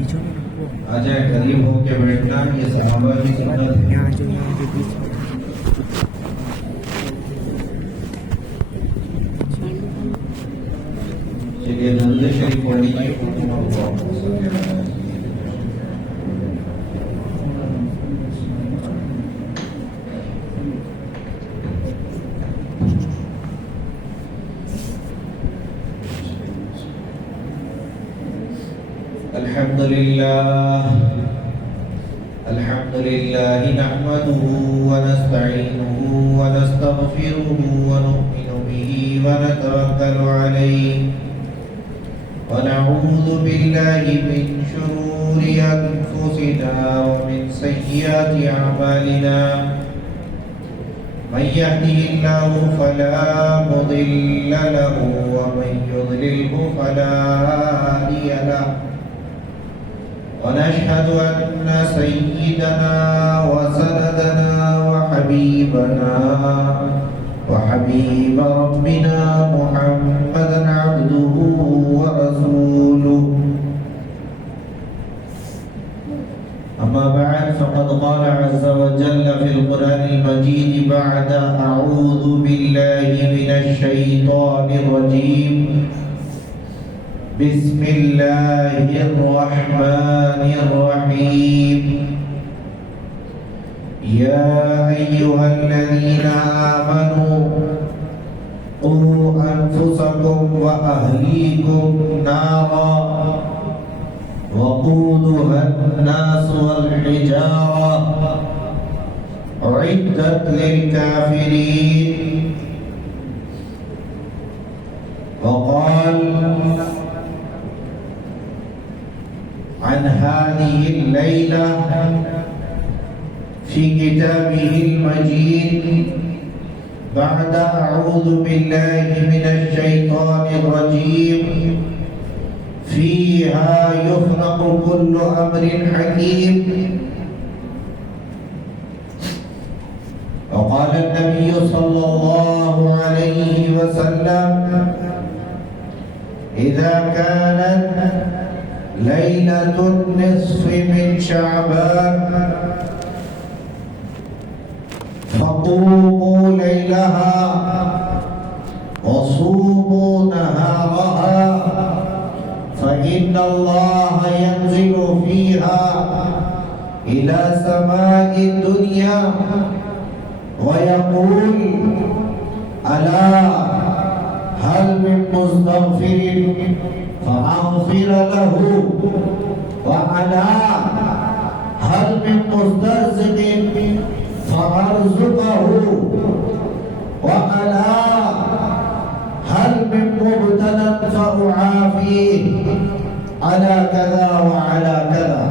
آ جائے قریب ہو کے بیٹھنا، یہ صحابہ کی سنت ہے۔ چلیے درود شریف پڑھیے۔ الحمد لله نحمده ونستعينه ونستغفره ونؤمن به ونتوكل عليه ونعوذ بالله من شرور أنفسنا ومن سيئات أعمالنا من يهده الله فلا مضل له ومن يضلله فلا هادي له ونشهد أن سيدنا وسندنا وحبيب ربنا محمدا عبده ورسوله أما بعد فقد قال عز وجل في القرآن المجيد بعد أعوذ بالله من الشيطان الرجيم بسم الله الرحمن الرحيم يا أيها الذين آمنوا قوا أنفسكم وأهليكم نارا وقودها الناس والحجارة أعدت للكافرين وقال عن هذه الليلة في كتابه المجيد بعد أعوذ بالله من الشيطان الرجيم فيها يفرق كل أمر حكيم وقال النبي صلى الله عليه وسلم إذا كانت ليلة النصف من شعبان فقوموا ليلها وصوموا نهارها فإن الله ينزل فيها إلى سماء الدنيا ويقول ألا هل من مستغفر فأغفر له وألا هل من مسترزق فأرزقه وألا هل من مبتلى فأعافيه على كذا وعلى كذا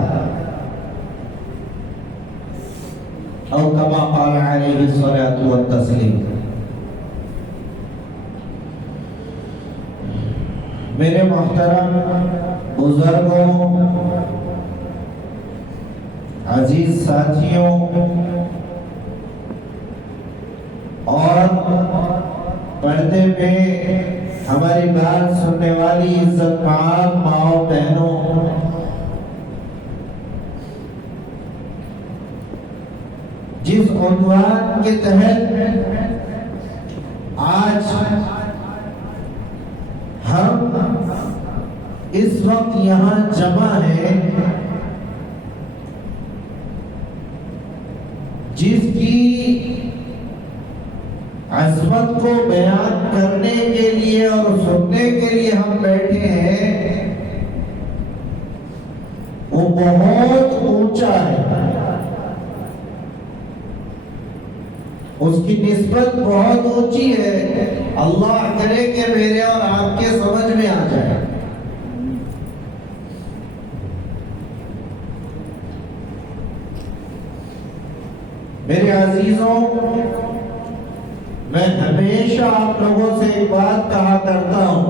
أو كما قال عليه الصلاة والتسليم۔ میرے محترم بزرگوں، عزیز ساتھیوں اور پردے پہ ہماری بات سننے والی عزت مآب ماؤں بہنوں، جس عنوان کے تحت آج ہم اس وقت یہاں جمع ہیں، جس کی عظمت کو بیان کرنے کے لیے اور سننے کے لیے ہم بیٹھے ہیں، وہ بہت اونچا ہے، اس کی نسبت بہت اونچی ہے۔ اللہ کرے کہ میرے اور آپ کے سمجھ میں آ جائے۔ میرے عزیزوں، میں ہمیشہ آپ لوگوں سے ایک بات کہا کرتا ہوں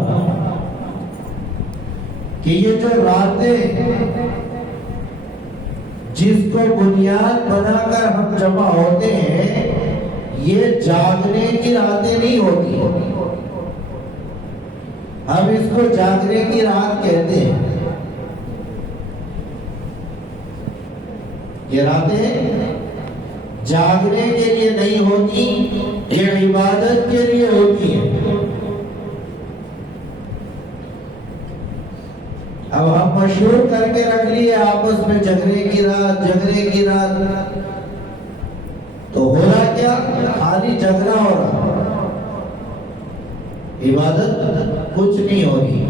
کہ یہ جو راتیں جس کو بنیاد بنا کر ہم جمع ہوتے ہیں، یہ جاگنے کی راتیں نہیں ہوتی، ہم اس کو جاگنے کی رات کہتے ہیں۔ یہ راتیں جاگنے کے لیے نہیں ہوتی، یہ عبادت کے لیے ہوتی ہیں۔ اب ہم مشہور کر کے رکھ لیے آپس میں جگنے کی رات، جگنے کی رات، تو ہو رہا کیا؟ خالی جگنا ہو رہا، عبادت کچھ نہیں ہو رہی۔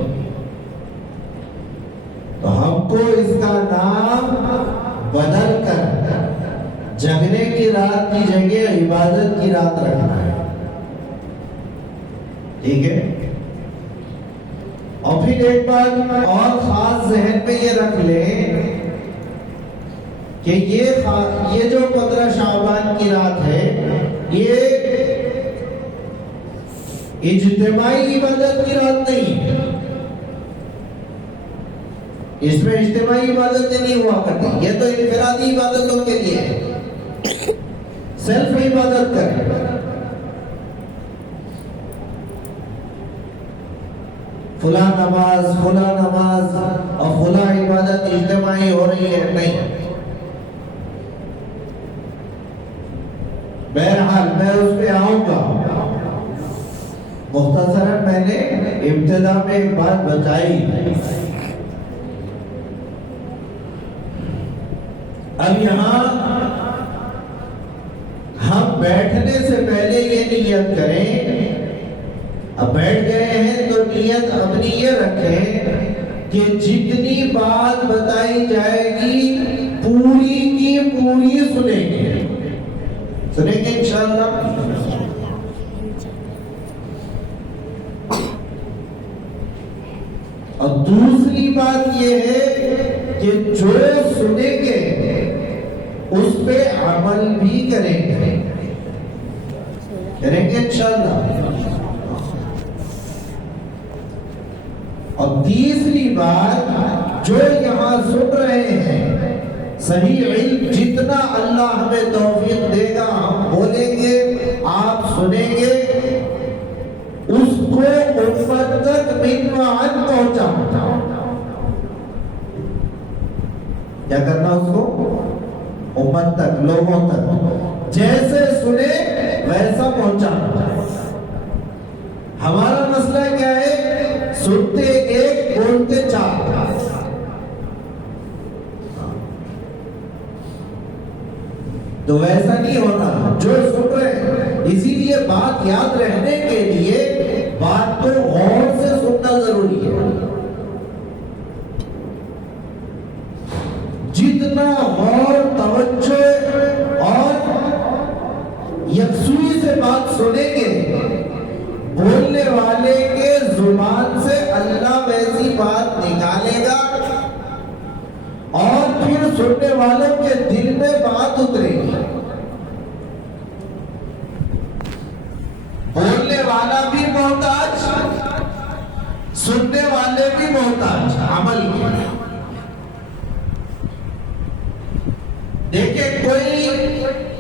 تو ہم کو اس کا نام بدل کر جگنے کی رات کی جگہ عبادت کی رات رکھنا ہے، ٹھیک ہے؟ اور پھر ایک بات اور خاص ذہن میں یہ رکھ لیں کہ یہ جو 15 شعبان کی رات ہے، یہ اجتماعی عبادت کی رات نہیں ہے، اس میں اجتماعی عبادتیں نہیں ہوا کرتی، یہ تو انفرادی عبادتوں کے لیے ہے، سیلف عبادت کریں۔ فلاں نماز اور فلاں عبادت اجتماعی ہو رہی ہے، نہیں۔ بہرحال میں اس پہ آؤں گا، مختصراً میں نے ابتدا میں ایک بات بتائی۔ اب یہاں ہم بیٹھنے سے پہلے یہ نیت کریں، اب بیٹھ گئے ہیں تو نیت اپنی یہ رکھیں کہ جتنی بات بتائی جائے گی پوری کی پوری سنیں گے انشاءاللہ۔ اور دوسری بات یہ ہے کہ جو سنیں گے اس پہ عمل بھی کریں گے انشاءاللہ۔ اور تیسری بات، جو یہاں سن رہے ہیں، صحیح علم جتنا اللہ ہمیں توفیق دے گا ہم بولیں گے، آپ سنیں گے، اس کو امت تک منوعاً پہنچانا۔ کیا کرنا اس کو؟ امت تک، لوگوں تک، جیسے سنے ویسا پہنچانا۔ ہمارا مسئلہ کیا ہے؟ سنتے ایک، بولتے چار۔ تو ویسا نہیں ہونا، جو سن رہے ہیں، اسی لیے بات یاد رہنے کے لیے بات کو غور سے سننا ضروری ہے۔ جتنا غور، توجہ اور یکسوئی سے بات سنیں گے، بولنے والے کے زبان سے اللہ ویسی بات نکالے گا اور پھر سننے والوں کے دل میں بات اترے گی۔ بولنے والا بھی محتاج، سننے والے بھی محتاج عمل کے۔ دیکھیں، کوئی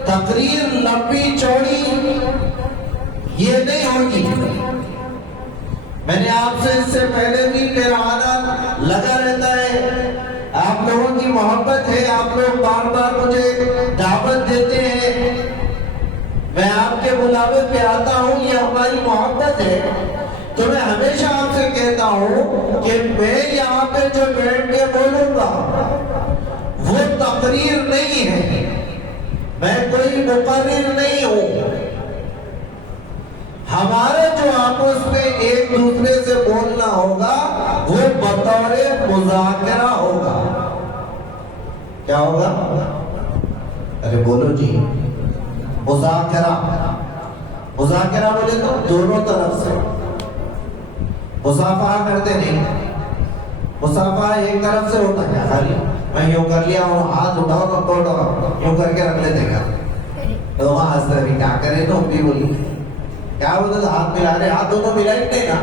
تقریر لمبی چوڑی یہ نہیں ہوگی۔ میں نے آپ سے اس سے پہلے بھی میرا وعدہ لگا رہتا ہے، آپ لوگوں کی محبت ہے، آپ لوگ بار بار مجھے دعوت دیتے ہیں، میں آپ کے بلاوے پہ آتا ہوں، یہ ہماری محبت ہے۔ تو میں ہمیشہ آپ سے کہتا ہوں کہ میں یہاں پہ جو بیٹھ کے بولوں گا وہ تقریر نہیں ہے، میں کوئی مقرر نہیں ہوں۔ ہمارا جو آپس میں ایک دوسرے سے بولنا ہوگا وہ بطور مذاکرہ ہوگا۔ کیا ہوگا؟ ارے بولو جی، مذاکرہ۔ مذاکرہ بولے تو دونوں طرف سے، مصافحہ کرتے نہیں۔ مصافحہ ایک طرف سے ہوتا کیا؟ خالی میں یوں کر لیا ہوں، ہاتھ اٹھاؤ تو توڑو، یوں کر کے رکھ لیتے کیا؟ تو وہاں ہنستے بھی کیا کرے، تو بھی بولی کیا بولتے تھا، ہاتھ ملا رہے، ہاتھ دونوں ملائیں نا۔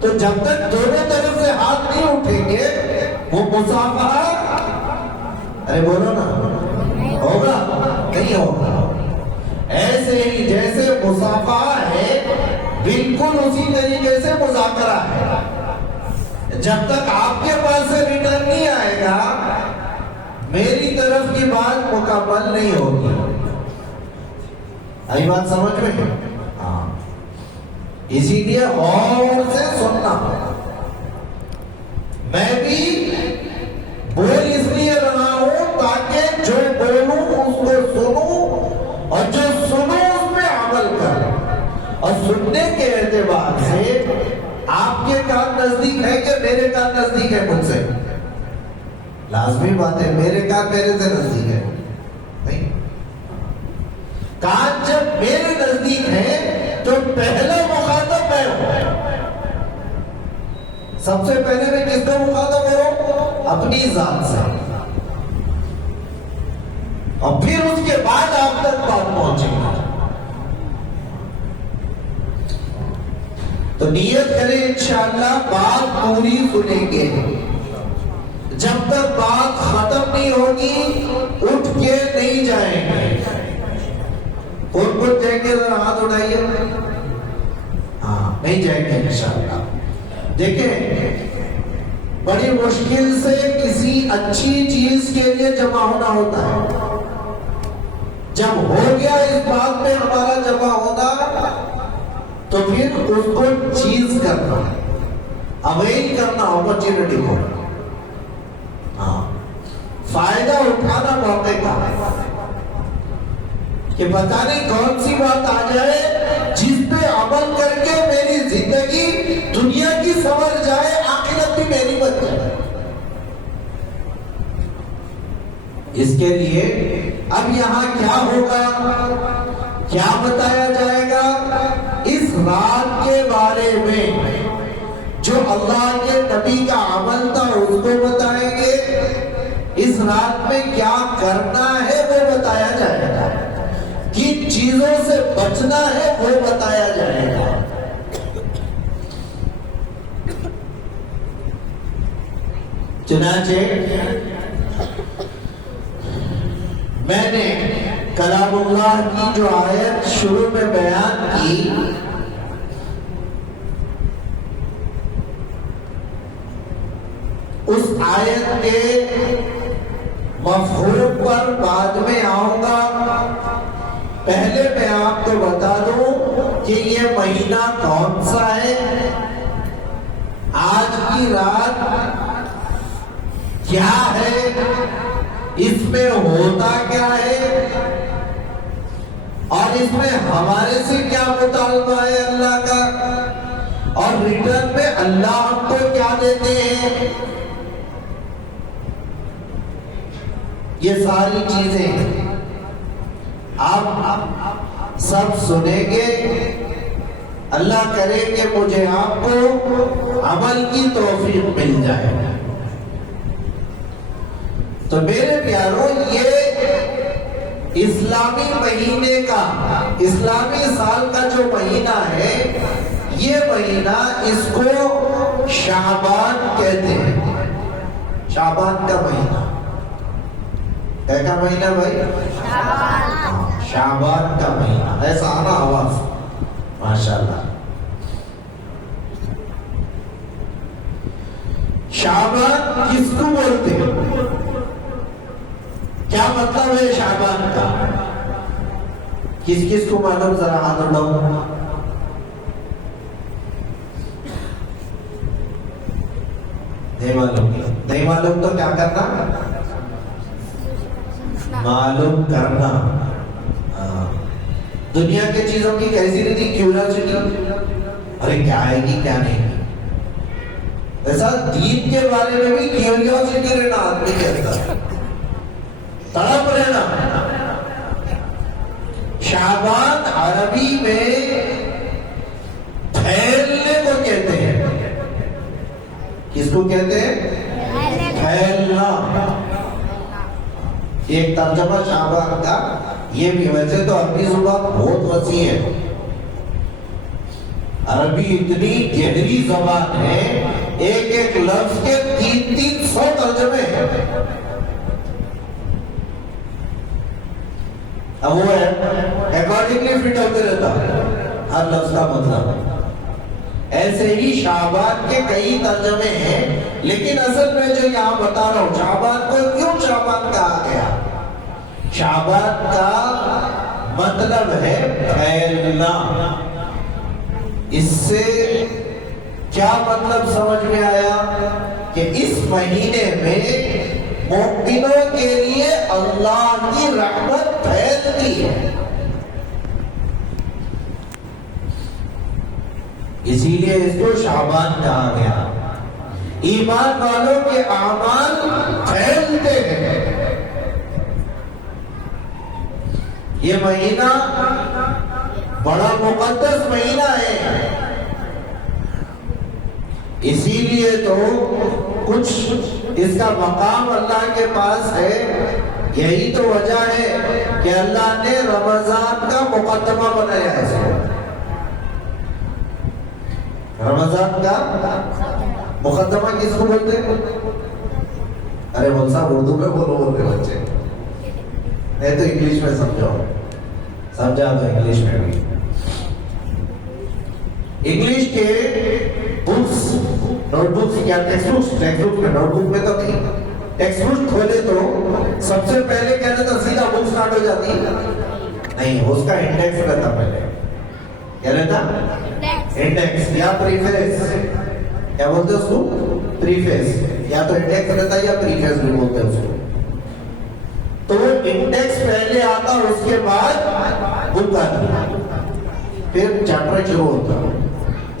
تو جب تک دونوں طرف سے ہاتھ نہیں اٹھیں گے وہ مصافحہ، ارے بولو نا، ہوگا نہیں ہوگا۔ ایسے ہی جیسے مصافحہ ہے بالکل اسی طریقے سے مذاکرہ ہے۔ جب تک آپ کے پاس سے ریٹرن نہیں آئے گا، میری طرف کی بات عمل نہیں ہوگی. آئی بات سمجھ میں؟ ہاں، اسی لیے غور سے سننا. میں بھی بول اس لیے رہا ہوں تاکہ جو بولوں اس کو سنوں اور جو سنوں اس میں عمل کروں. اور سننے کے اعتبار سے آپ کے کان نزدیک ہے کہ میرے کان نزدیک ہے مجھ سے؟ لازمی بات ہے، میرے کان میرے سے نزدیک ہے نہیں. کان جب میرے نزدیک ہے تو پہلا مخاطب میں ہوں. سب سے پہلے میں کس کو مخاطب کروں؟ اپنی ذات سے، اور پھر اس کے بعد آپ تک بات پہنچے گی. تو نیت کریں انشاءاللہ بات پوری سنیں گے. جب تک بات ختم نہیں ہوگی اٹھ کے نہیں جائیں گے. کون جائیں گے ذرا ہاتھ اٹھائیے. ہاں، نہیں جائیں گے انشاءاللہ. دیکھیں، بڑی مشکل سے کسی اچھی چیز کے لیے جمع ہونا ہوتا ہے. جب ہو گیا اس بات میں ہمارا جمع ہونا تو پھر اس کو چیز کرنا، اویل کرنا اپرچونٹی کو. ہاں، فائدہ اٹھانا موقع کا کہ پتہ نہیں کون سی بات آ جائے جس پہ عمل کر کے میری زندگی دنیا کی سنور جائے، آخرت بھی میری بن جائے. اس کے لیے اب یہاں کیا ہوگا، کیا بتایا جائے گا؟ اس رات کے بارے میں جو اللہ کے نبی کا عمل تھا اس کو بتائیں گے. اس رات میں کیا کرنا ہے وہ بتایا جائے گا. کن چیزوں سے بچنا ہے وہ بتایا جائے گا. چنانچہ میں نے کلام اللہ کی جو آیت شروع میں بیان کی، اس آیت کے مفہوم پر بعد میں آؤں گا. پہلے میں آپ کو بتا دوں کہ یہ مہینہ کون سا ہے، آج کی رات کیا ہے، اس میں ہوتا کیا ہے، اور اس میں ہمارے سے کیا مطالبہ ہے اللہ کا، اور ریٹرن میں اللہ ہم کو کیا دیتے ہیں. یہ ساری چیزیں آپ سب سنیں گے. اللہ کرے کہ مجھے آپ کو عمل کی توفیق مل جائے. تو میرے پیاروں، یہ اسلامی مہینے کا، اسلامی سال کا جو مہینہ ہے، یہ مہینہ اس کو شعبان کہتے ہیں. شعبان کا مہینہ کیا مہینہ بھائی؟ شعبان کا مہینہ. ایسا آنا آواز ماشاءاللہ. شعبان کس کو بولتے ہیں؟ کیا مطلب ہے شعبان کا؟ کس کس کو معلوم؟ ذرا ہاتھ اٹھاؤ. نہیں معلوم تو کیا کرنا؟ معلوم کرنا. دنیا کے چیزوں کی کیسی رہتی کیوریوسٹی، ارے کیا آئے گی کیا نہیں. ایسا دین کے بارے میں بھی کیوریوسٹی رہنا آدمی کہتا، تڑپ رہنا. شعبان عربی میں پھیلنے کو کہتے ہیں. کس کو کہتے ہیں؟ پھیلنا. ایک ترجمہ شعبان کا یہ بھی. ویسے تو عربی زبان بہت وسیع ہے. عربی اتنی گہری زبان ہے، ایک ایک لفظ کے 300 ترجمے ہیں. اب وہ اکارڈنگلی فٹ ہوتے رہتا ہر لفظ کا مطلب. ایسے ہی شعبان کے کئی ترجمے ہیں، لیکن اصل میں جو یہاں بتا رہا ہوں، شعبان کو کیوں شعبان کہا گیا؟ شعبان کا مطلب ہے پھیلنا. اس سے کیا مطلب سمجھ میں آیا کہ اس مہینے میں مومنوں کے لیے اللہ کی رحمت پھیلتی ہے. اسی لیے اس کو شعبان کہا گیا. ایمان والوں کے اعمال پھیلتے ہیں. یہ مہینہ بڑا مقدس مہینہ ہے. اسی لیے تو کچھ اس کا مقام اللہ کے پاس ہے. یہی تو وجہ ہے کہ اللہ نے رمضان کا مقدمہ بنایا ہے. اس کو رمضان کا مقدمہ کس کو بولتے ہیں؟ ارے بول صاحب اردو میں بولو بولتے بچے، نہیں تو انگلش میں سمجھاؤ. سمجھا تو انگلش میں بھی. انگلش کے بکس، نوٹ بکس یا ٹیکسٹ بکس میں، نوٹ بک میں تو نہیں، ٹیکسٹ بک کھولے تو سب سے پہلے کیا رہتا؟ سیدھا بک سٹارٹ ہو جاتی نہیں، اس کا انڈیکس رہتا. پہلے کیا رہتا؟ انڈیکس یا پریفیس. کیا بولتے اس کو؟ پریفیس. یا تو انڈیکس رہتا یا پریفیس بھی بولتے اس کو. تو انڈیکس پہلے آتا، اس کے بعد بک آتی، پھر چیپٹر شروع ہوتا،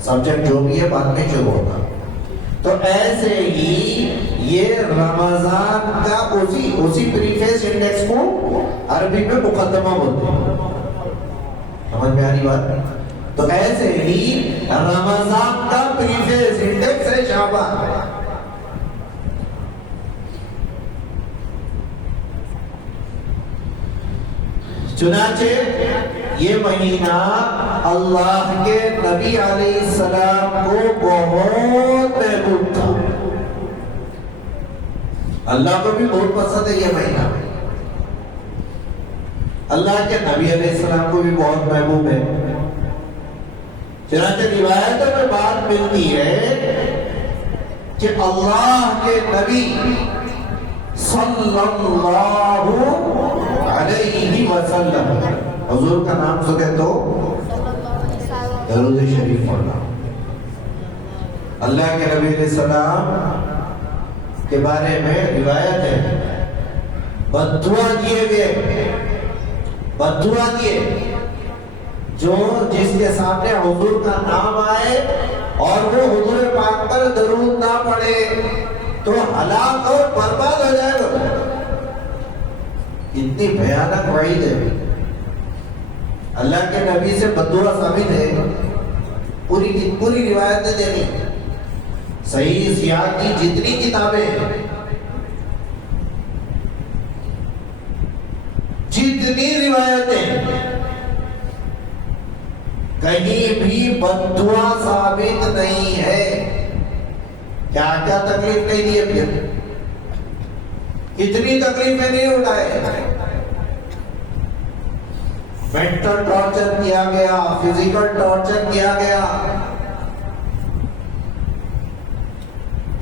سبجیکٹ جو بھی ہے بعد میں شروع ہوتا. تو ایسے ہی یہ رمضان کا اسی پریفیس انڈیکس کو عربی میں مقدمہ بولتے ہیں. سمجھ میں آ رہی بات؟ تو ایسے ہی رمضان کا پریفیس انڈیکس ہے شعبان. چنانچہ یہ مہینہ اللہ کے نبی علیہ السلام کو بہت محبوب تھا. اللہ کو بھی بہت پسند ہے یہ مہینہ. اللہ کے نبی علیہ السلام کو بھی بہت محبوب ہے. چنانچہ روایتوں میں بات ملتی ہے کہ اللہ کے نبی صلی اللہ علیہ وسلم، حضور کا نام سنے تو درود شریف پڑھنا. اللہ کے نبی علیہ السلام کے بارے میں روایت ہے بد دعا دیے گئے، بد دعا دیے جو جس کے سامنے حضور کا نام آئے اور وہ حضور پاک پر درود نہ پڑے تو ہلاک اور برباد ہو جائے گا. اتنی بھیانک وعید ہے. اللہ کے نبی سے بد دعا ثابت ہے. پوری روایتیں دینی، صحیح سیاق کی جتنی کتابیں ہیں، جتنی روایتیں، کہیں بھی بد دعا ثابت نہیں ہے. کیا کیا تکلیف نہیں دی ہے، پھر اتنی تکلیفیں نہیں اٹھائے. مینٹل ٹارچر کیا گیا، فزیکل ٹارچر کیا گیا،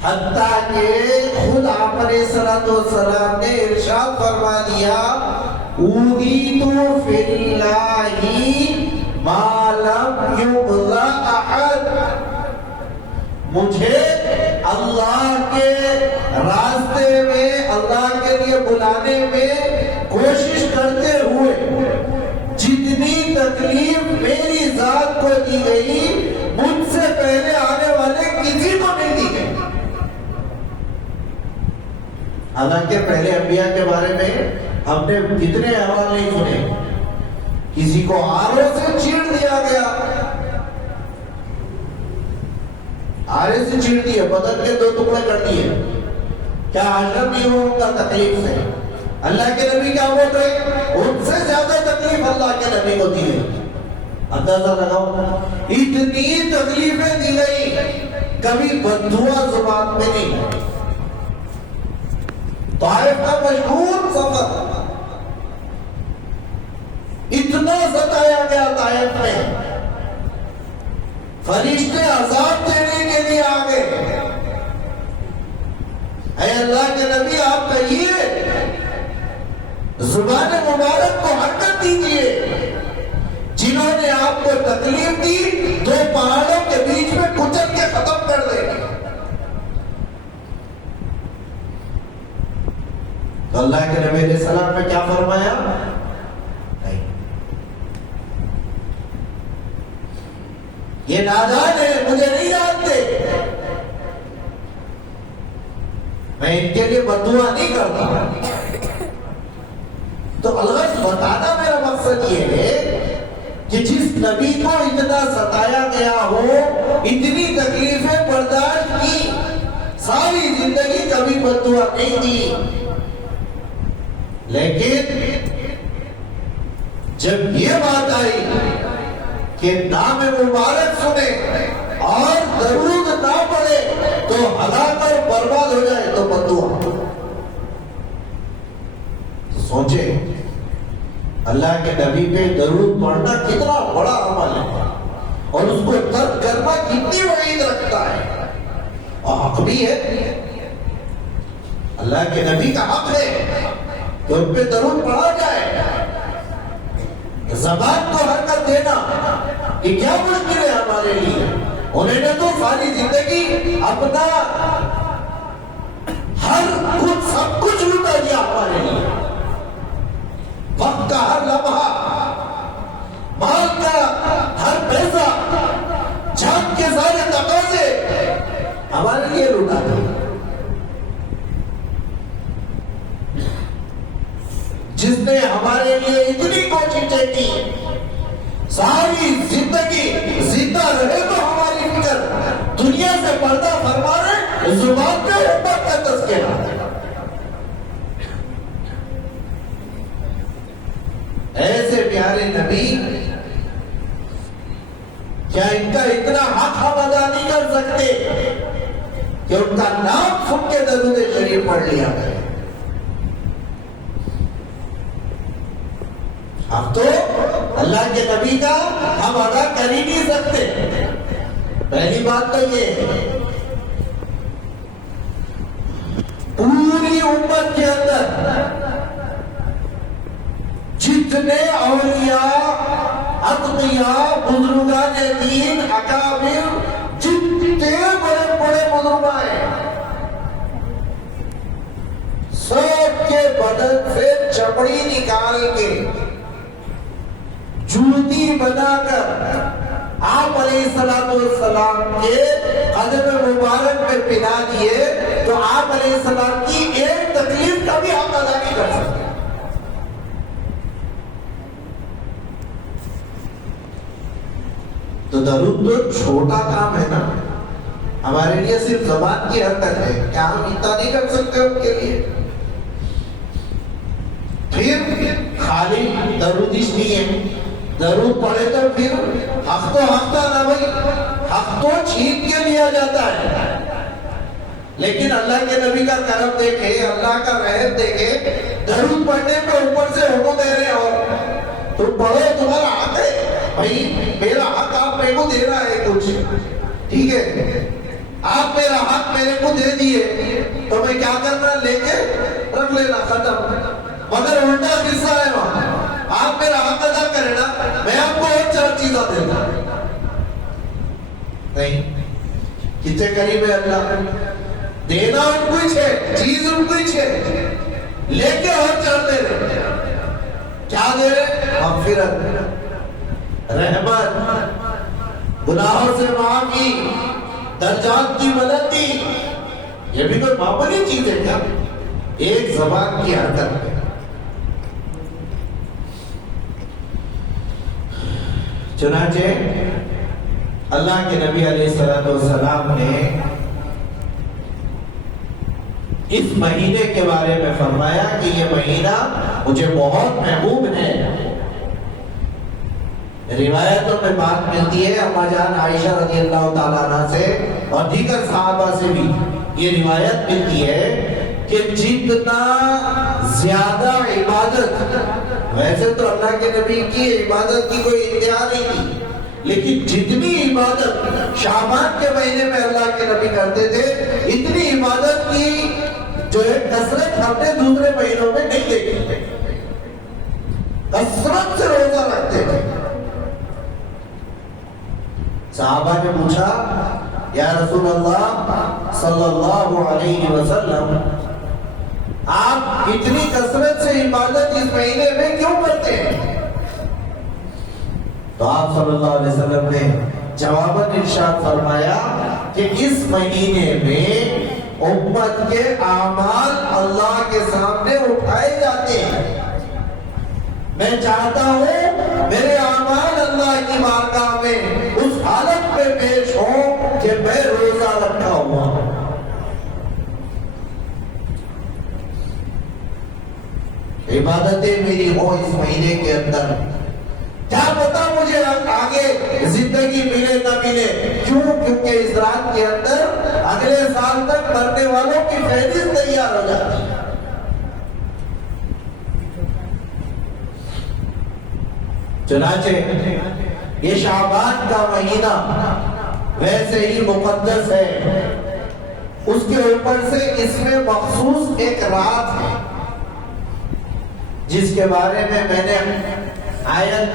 حتیٰ کہ خود آپ علیہ الصلوۃ والسلام نے ارشاد فرما دیا اوذیت فی اللہ ما لم یؤذ احد. مجھے اللہ کے راستے میں، اللہ کے لیے بلانے میں کوشش کرتے ہوئے جتنی تکلیف میری ذات کو دی گئی مجھ سے پہلے آنے والے کسی کو نہیں دی گئی. حالانکہ پہلے انبیاء کے بارے میں ہم نے کتنے احوال نہیں سنے. کسی کو آرے سے چیڑ دیا گیا، آرے سے چیڑ دیے، بدن کے 2 ٹکڑے کر دیے. کیا حشر نہیں ہو ان کا تکلیف سے؟ اللہ کے نبی کیا بول رہے؟ ان سے زیادہ تکلیف اللہ کے نبی کو دی ہے. اندازہ لگاؤ، اتنی تکلیفیں دی گئی، کبھی بد دعا زبان میں نہیں. طائف کا مشہور سفر، اتنا ستایا گیا طائف میں، فرشتے عذاب دینے کے لیے آ گئے. اے اللہ کے نبی آپ کہیے زبان مبارک کو حرکت دیجیے. جنہوں نے آپ کو تکلیف دی دو پہاڑوں کے بیچ میں کچل کے ختم کر دیں گے. تو اللہ کے نبی علیہ السلام نے کیا فرمایا؟ نہیں، یہ نادان ہے، مجھے نہیں جانتے، میں ان کے لیے بددعا نہیں کرتا. تو الغرض بتانا میرا مقصد یہ ہے کہ جس نبی کو اتنا ستایا گیا ہو، اتنی تکلیفیں برداشت کی، ساری زندگی کبھی بددعا نہیں دی، لیکن جب یہ بات آئی کہ نام مبارک سنے اور درود نہ پڑے تو ہلاک اور برباد ہو جائے تو بددعا. سوچے اللہ کے نبی پہ درود پڑھنا کتنا بڑا عمل ہے اور اس کو ترک کرنا کتنی وعید رکھتا ہے، اور حق بھی ہے. اللہ کے نبی کا حق ہے کہ ان پہ درود پڑھا جائے. زبان کو حرکت دینا یہ کیا مشکل ہے ہمارے لیے؟ انہوں نے تو ساری زندگی اپنا ہر کچھ سب کچھ لٹا دیا ہمارے لیے، وقت کا ہر لمحہ، مال کا ہر پیسہ، جان کے سارے تقاضے ہمارے لیے لٹا دیا. جس نے ہمارے لیے اتنی کوششیں کی، ساری زندگی زندہ رہے تو ہماری فکر، دنیا سے پردہ فرما رہے، زبان پہ اوپر کا تذکرہ. ایسے پیارے نبی، کیا ان کا اتنا حق ہم ادا نہیں کر سکتے کہ ان کا نام سن کے درود شریف پڑھ لیا کرے؟ ہم تو اللہ کے نبی کا ہم ادا کر ہی نہیں سکتے. پہلی بات تو یہ ہے پوری امت کے اندر جتنے اولیاء، اتقیاء، بزرگان دین، اکابر، جتنے بڑے بڑے بزرگ ہیں، سب کے بدن سے چمڑی نکال کے جوتی بنا کر آپ علیہ السلام کے قدم مبارک میں پہنا دیے تو آپ علیہ السلام کی ایک تکلیف کا بھی ہم ادا نہیں کر سکتے. تو درود تو چھوٹا کام ہے نا، ہمارے لیے صرف زبان کی حرکت ہے، کیا ہم اتنا نہیں کر سکتے ان کے لیے؟ پھر خالی درودش نہیں ہے، درود پڑھے تو پھر حق تو حق تھا نا بھائی، حق تو چھین کے لیا جاتا ہے. لیکن اللہ کے نبی کا کرم دیکھے، اللہ کا رحم دیکھے، درود پڑھنے پہ اوپر سے حکم دے رہے اور تم پڑھو، تمہارا حق ہے بھائی، میرا حق آپ میرے کو دے رہا ہے کچھ، ٹھیک ہے، آپ میرا حق میرے کو دے دیے تو میں کیا کرنا، لے کے رکھ لینا، ختم. مگر الٹا قصہ ہے وہاں، آپ میرا حق ادا کریں نا، میں آپ کو اور چار چیزیں دیتا نہیں. کتنے قریب ہے اللہ، دینا ان کو ہی ہے، چیز ان کو ہی ہے، لے کے اور چار دے رہے. کیا دے رہے؟ مغفرت، رحمت، گناہوں سے معافی، درجات کی بلندی. یہ بھی کوئی معمولی چیز ہے کیا؟ ایک زبان کی حرکت ہے. چنانچہ اللہ کے نبی علیہ السلام نے اس مہینے کے بارے میں فرمایا کہ یہ مہینہ مجھے بہت محبوب ہے. روایتوں میں بات ملتی ہے اما جان عائشہ رضی اللہ تعالیٰ عنہ سے اور دیگر صحابہ سے بھی یہ روایت ملتی ہے کہ جتنا زیادہ عبادت، ویسے تو اللہ کے نبی کی عبادت کی کوئی انتہا نہیں تھی، لیکن جتنی عبادت شعبان کے مہینے میں اللہ کے نبی کرتے تھے، اتنی عبادت کی جو ہے کثرت ہم نے دوسرے مہینوں میں نہیں دیکھی. کثرت سے روزہ رکھتے تھے. صحابہ نے پوچھا یا رسول اللہ صلی اللہ علیہ وسلم آپ اتنی کثرت سے عبادت اس مہینے میں کیوں کرتے ہیں؟ تو آپ صلی اللہ علیہ وسلم نے جواباً ارشاد فرمایا کہ اس مہینے میں امت کے اعمال اللہ کے سامنے اٹھائے جاتے ہیں. میں چاہتا ہوں میرے اعمال اللہ کی بارگاہ میں اس حالت میں پیش ہوں کہ میں روزہ رکھا ہوا ہوں. عبادتیں میری ہو اس مہینے کے اندر. کیا پتا مجھے آگے زندگی ملے نہ ملے. کیوں؟ کیونکہ اس رات کے اندر اگلے سال تک مرنے والوں کی فہرست تیار ہو جاتی ہے. چنانچہ یہ شعبان کا مہینہ ویسے ہی مقدس ہے. اس کے اوپر سے اس میں مخصوص ایک رات ہے جس کے بارے میں نے آیت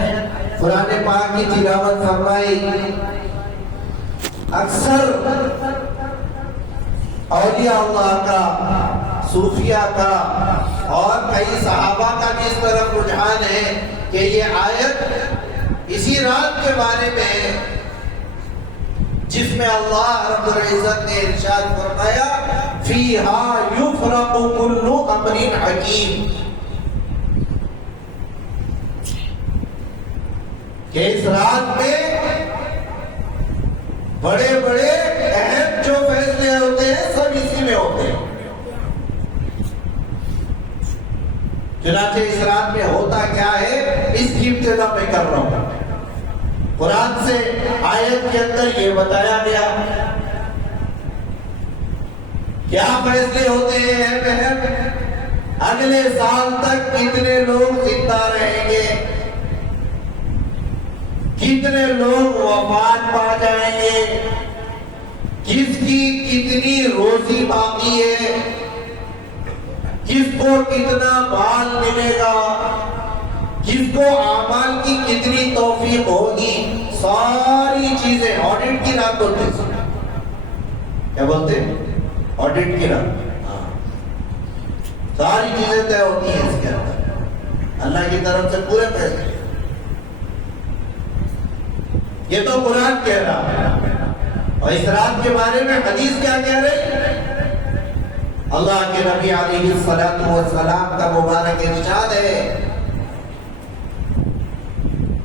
قرآن پاک کی تلاوت فرمائی. اکثر اولیاء اللہ کا، صوفیہ کا اور کئی صحابہ کا بھی اس طرف رجحان ہے کہ یہ آیت اسی رات کے بارے میں ہے جس میں اللہ رب العزت نے ارشاد فرمایا فیہا یفرق کل امر حکیم، کہ اس رات میں بڑے بڑے اہم جو فیصلے ہوتے ہیں سب اسی میں ہوتے ہیں. چنانچہ اس رات میں ہوتا کیا ہے اس کی ابتدا میں کر رہا ہوں. قرآن سے آیت کے اندر یہ بتایا گیا کیا فیصلے ہوتے ہیں اہم. اگلے سال تک کتنے لوگ زندہ رہیں گے، کتنے لوگ وفات پا جائیں گے، کس کی کتنی روزی باقی ہے، کس کو کتنا مال ملے گا، کس کو اعمال کی کتنی توفیق ہوگی. ساری چیزیں آڈٹ کی رات ہوتی ہے. کیا بولتے ہیں؟ آڈٹ کی رات. ساری چیزیں طے ہوتی ہیں اس کے اندر اللہ کی طرف سے پورے پیسے. یہ تو قرآن کہہ رہا ہے. اور اس رات کے بارے میں حدیث کیا کہہ رہی؟ اللہ کے نبی علیہ السلام کا مبارک ارشاد ہے.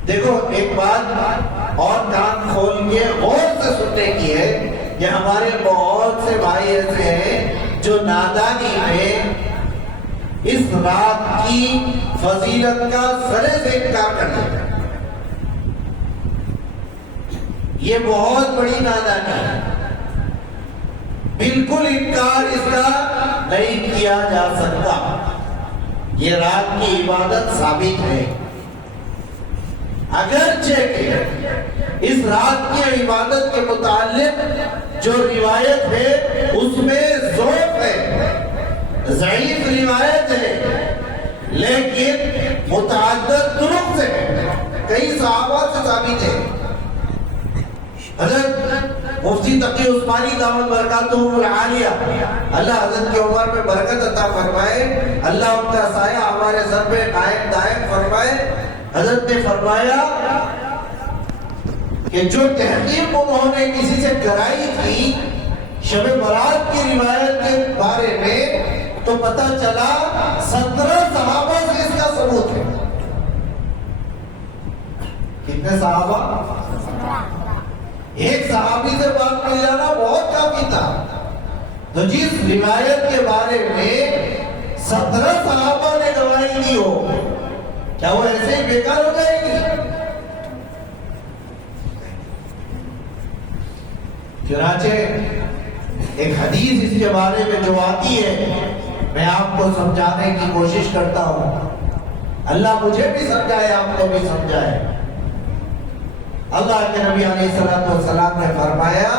دیکھو ایک بات اور کان کھول کے غور سے سننے کی ہے کہ ہمارے بہت سے بھائی ایسے ہیں جو نادانی میں اس رات کی فضیلت کا سرے سے انکار کر دیتے ہیں. یہ بہت بڑی نادانی ہے. بالکل انکار اس کا نہیں کیا جا سکتا. یہ رات کی عبادت ثابت ہے. اگرچہ کہ اس رات کی عبادت کے متعلق جو روایت ہے اس میں ضعف ہے، ضعیف روایت ہے، لیکن متعدد طرق سے کئی صحابہ سے ثابت ہے. حضرت مفتی تقی عثمانی دامت برکاتہ العالیہ اللہ حضرت کی عمر میں برکت عطا فرمائے، اللہ ان کا سایہ ہمارے سر پہ قائم دائم فرمائے. حضرت نے فرمایا کہ جو تحقیق انہوں نے کسی سے کرائی تھی شب برات کی روایت کے بارے میں تو پتہ چلا 17 صحابہ سے اس کا ثبوت ہے. کتنے صحابہ؟ ایک صحابی سے بات مل جانا بہت کافی تھا. تو جس روایت کے بارے میں 17 صحابہ نے گواہی دی ہو کیا وہ ایسے ہی بیکار ہو جائے گی؟ چنانچہ ایک حدیث اس کے بارے میں جو آتی ہے میں آپ کو سمجھانے کی کوشش کرتا ہوں. اللہ مجھے بھی سمجھائے، آپ کو بھی سمجھائے. اللہ کے نبی علیہ السلام نے فرمایا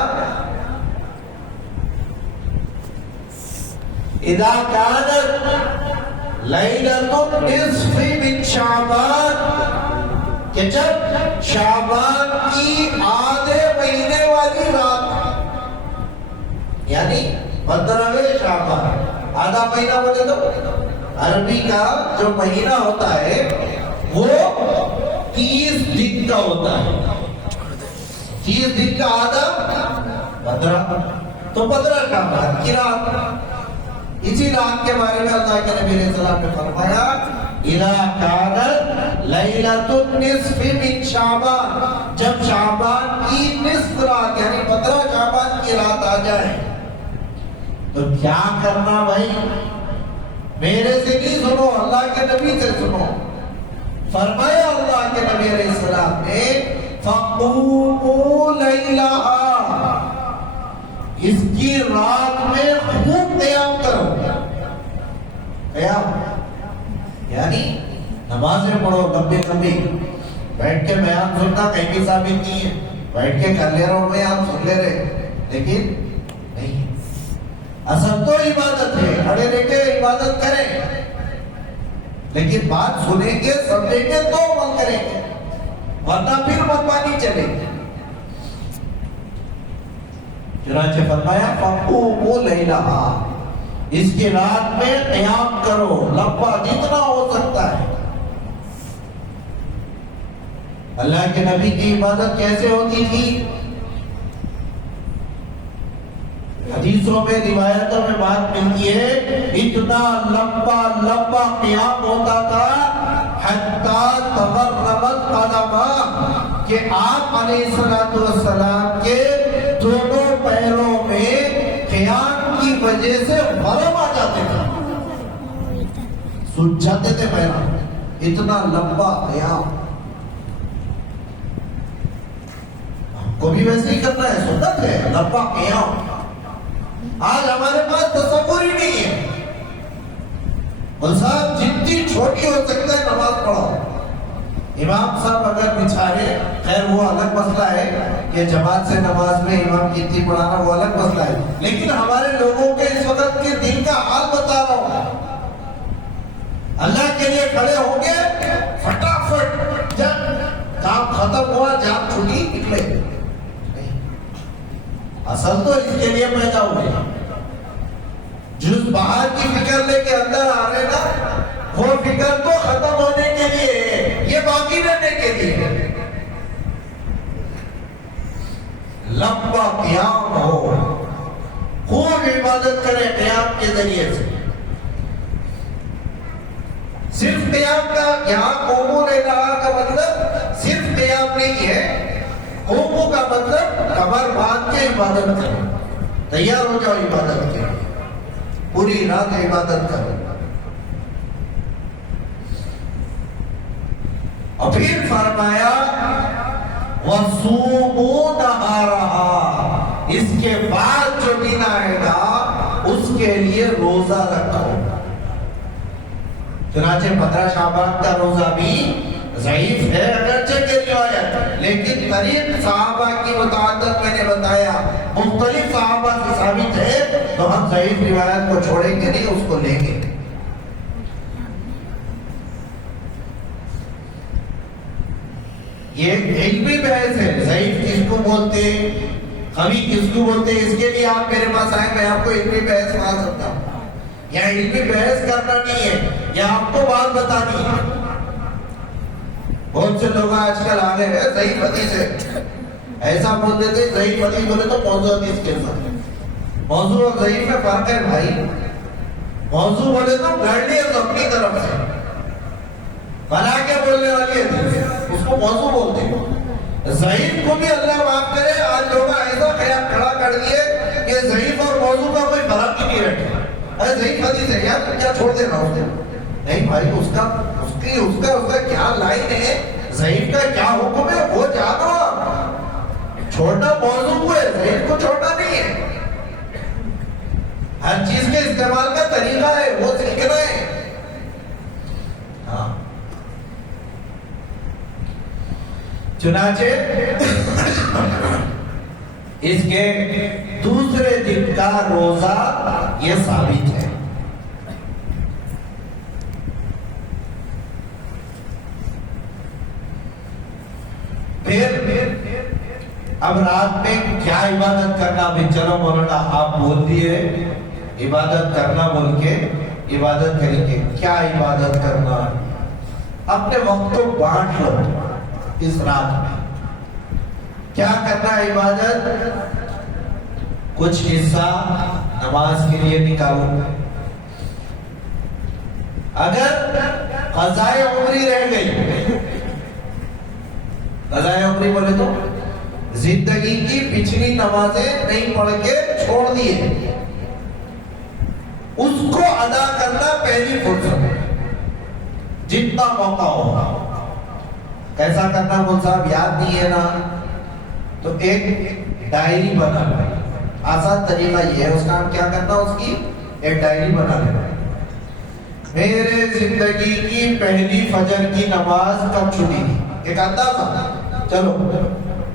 اذا كانت لیلۃ النصف من شعبان کہ جب شعبان کی آدھے مہینے والی رات، یعنی 15ویں شعبان، آدھا مہینہ بولے تو عربی کا جو مہینہ ہوتا ہے وہ 30 دن کا ہوتا ہے، 30 دن کا آدھا 15، تو 15 شعبان کی رات۔ اسی رات کے بارے میں اللہ کے نبی علیہ السلام نے فرمایا اذا کانت لیلۃ النصف من شعبان، جب شعبان کی نصف رات یعنی 15 شعبان کی رات آ جائے تو کیا کرنا بھائی؟ میرے سے نہیں سنو، اللہ کے نبی سے سنو۔ فرمایا اللہ کے نبی علیہ السلام نے فَقُومُوا لَيْلَهَا، اس کی رات میں خوب قیام کرو۔ قیام یعنی نمازیں پڑھو لمبی لمبی، بیٹھ کے بیان سننا کہیں بھی ثابت نہیں ہے، بیٹھ کے کر لے رہا ہوں میں، آپ سن لے رہے، لیکن نہیں، اصل تو عبادت ہے، کھڑے رہ کے عبادت کریں، لیکن بات سنیں گے سمجھیں گے تو عمل کریں گے، ورنہ پھر منمانی چلے گی۔ چنانچہ فرمایا فَقُومُوا لَيْلَهَا، اس کی رات میں قیام کرو لمبا جتنا ہو سکتا ہے۔ اللہ کے نبی کی عبادت کیسے ہوتی تھی؟ حدیثوں میں روایتوں میں بات ملتی ہے اتنا لمبا لمبا قیام ہوتا تھا حتی تغربت قدمہ، کہ آپ علیہ السلام کے دونوں پیروں میں قیام کی وجہ سے ورم آ جاتے تھے، سوج جاتے تھے پیروں، اتنا لمبا قیام۔ ہم کو بھی ویسے ہی کرنا ہے، سنت ہے لمبا قیام۔ آج ہمارے پاس تصور ہی نہیں ہے، بول صاحب جتنی چھوٹی ہو سکتا ہے نماز پڑھو۔ امام صاحب اگر بچھارے، خیر وہ الگ مسئلہ ہے کہ جماعت سے نماز میں امام کتنی پڑھانا وہ الگ مسئلہ ہے، لیکن ہمارے لوگوں کے اس وقت کے دل کا حال بتا رہا ہوں۔ اللہ کے لیے کھڑے ہوں گے فٹافٹ، جب کام ختم ہوا جان چھٹی نکلے، اصل تو اس کے لیے پیدا ہوئے، جس باہر کی فکر لے کے اندر آ رہے نا، وہ فکر تو ختم ہونے کے لیے ہے، یہ باقی رہنے کے لیے۔ لمبا قیام ہو، خوب عبادت کریں قیام کے ذریعے سے۔ صرف قیام کا یہاں قوموں نے کہا کا مطلب صرف قیام نہیں ہے، قوموں کا مطلب کمر باندھ کے عبادت کریں، تیار ہو جاؤ عبادت کے، پوری رات عبادت کرو۔ اور پھر فرمایا وَصُومُوا نَهَارَهَا، اس کے بعد جو دن آئے گا اس کے لیے روزہ رکھو۔ چنانچہ 15 شعبان کا روزہ بھی ضعیف ہے اگرچہ کی روایت، لیکن طریق صحابہ کی متعدد میں نے بتایا، مختلف صحابہ سے ثابت ہے، تو ہم ضعیف روایت کو چھوڑیں گے نہیں، اس کو لیں گے۔ یہ علمی بحث ہے، ضعیف کس کو بولتے قوی کس کو بولتے، اس کے لیے آپ میرے پاس آئیں، میں آپ کو علمی بحث سنا سکتا ہوں۔ یہاں علمی بحث کرنا نہیں ہے، یہاں آپ کو بات بتانی ہے۔ بہت سے لوگ آج کل آ گئے ہیں ضعیف حدیث ہے، ایسا بول دیتے ضعیف حدیث بولے تو موضوع حدیث کے ساتھ۔ موضوع اور ضعیف میں فرق ہے بھائی، موضوع بولے تو گائیڈنس اپنی طرف سے، بنا کے بولنے والی حدیث اس کو موضوع بولتے ہیں۔ ضعیف کو بھی اللہ معاف کرے، آج لوگ ایسا خیال کھڑا کر دیے کہ ضعیف اور موضوع کا کوئی فرق ہی نہیں رکھا۔ ارے ضعیف حدیث ہے یار، کیا چھوڑ دینا اس نے؟ نہیں بھائی، اس کا کیا لائن ہے، ضعیف کا کیا حکم ہے وہ جانو آپ۔ چھوڑنا موضوع کو ہے، ضعیف کو چھوڑنا نہیں ہے۔ ہر چیز کے استعمال کا طریقہ ہے، وہ سیکھنا ہے۔ ہاں، چنانچہ اس کے دوسرے دن کا روزہ یہ ثابت ہے۔ اب رات میں کیا عبادت کرنا بھی، چلو مولانا آپ بول دیے عبادت کرنا بول کے عبادت کریں گے. کیا عبادت کرنا؟ اپنے وقت کو بانٹ لو. اس رات میں کیا کرنا ہے عبادت؟ کچھ حصہ نماز کے لیے نکالو. اگر قضائے عمری رہ گئی، قضائے عمری بولے تو زندگی کی پچھلی نمازیں نہیں پڑھ کے چھوڑ دیے، اس کو ادا کرنا پہلی فرصت ہے جتنا موقع ہوگا. کیسا کرنا مول صاحب یاد نہیں ہے نا؟ تو ایک ڈائری بنا لے. آسان طریقہ یہ ہے، اس کا کیا کرنا، اس کی ایک ڈائری بنا لینا. میرے زندگی کی پہلی فجر کی نماز کب چھٹی تھی، ایک اندازہ. چلو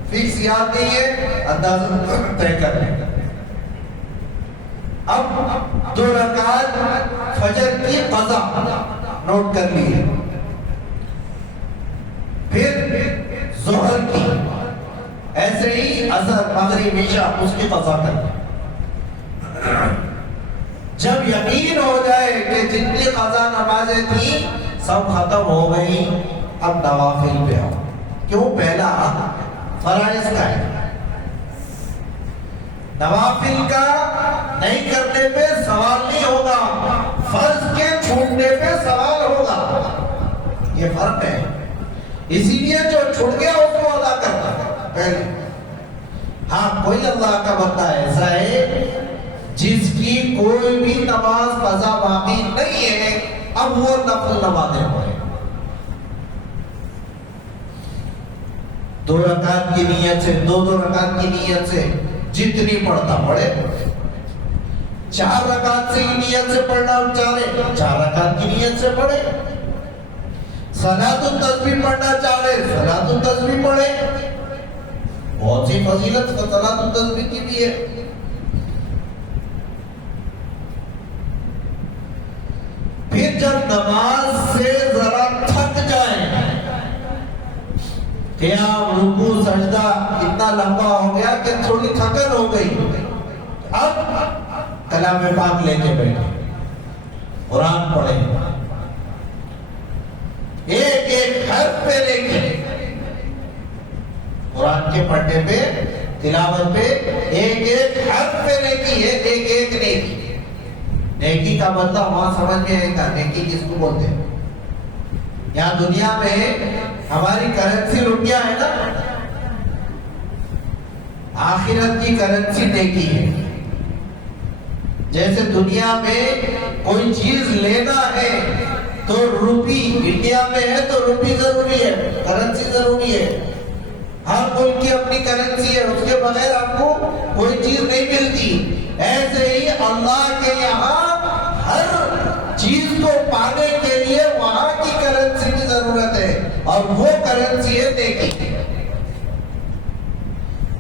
فکس یاد نہیں ہے، اندازہ طے کر لیں. اب 2 رکعت فجر کی قضا نوٹ کر لیے، پھر ظہر کی، ایسے ہی عصر مغرب عشاء اس کی قضا کر. جب یقین ہو جائے کہ جتنی قضا نمازیں تھیں سب ختم ہو گئی، اب نوافل پہ آؤ. کیوں؟ پہلا فرائض کا ہے، نوافل کا نہیں کرنے پہ سوال نہیں ہوگا، فرض کے چھوٹنے پہ سوال ہوگا. یہ فرق ہے. اسی لیے جو چھوٹ گیا اس کو ادا کرنا پہلے. ہاں کوئی اللہ کا بندہ ایسا ہے جس کی کوئی بھی نماز قضا باقی نہیں ہے، اب وہ نفل نمازیں پڑھے. 2 رکعت کی نیت سے، 2 رکعت کی نیت سے جتنی پڑھتا پڑھے. 4 رکعت سے نیت سے پڑھنا چاہے 4 رکعت کی نیت سے پڑھے. صلاۃ التسبیح پڑھنا چاہے صلاۃ التسبیح پڑھے. بہت سی فضیلت صلاۃ التسبیح کی بھی ہے. پھر جب نماز سے ذرا تھک جائے، قیام رکوع سجدہ اتنا لمبا ہو گیا کہ تھوڑی تھکن ہو گئی، اب کلام پاک لے کے بیٹھے، قرآن پڑھیں. ایک ایک حرف پہ لے کے قرآن کے پڑھنے پہ، تلاوت پہ ایک ایک حرف پہ نیکی ہے. ایک ایک نیکی. نیکی کا بدلہ وہاں سمجھ میں آئے گا نیکی کس کو بولتے ہیں. یہاں دنیا میں ہماری کرنسی روپیہ ہے نا، آخرت کی کرنسی نیکی ہے. جیسے دنیا میں کوئی چیز لینا ہے تو روپی، انڈیا میں ہے تو روپی ضروری ہے، کرنسی ضروری ہے. ہر ملک کی اپنی کرنسی ہے، اس کے بغیر آپ کو کوئی چیز نہیں ملتی. ایسے ہی اللہ کے یہاں ہر چیز کو پانے کے لیے وہاں کی کرنسی کی ضرورت ہے، اور وہ کرنسی ہے نیکی.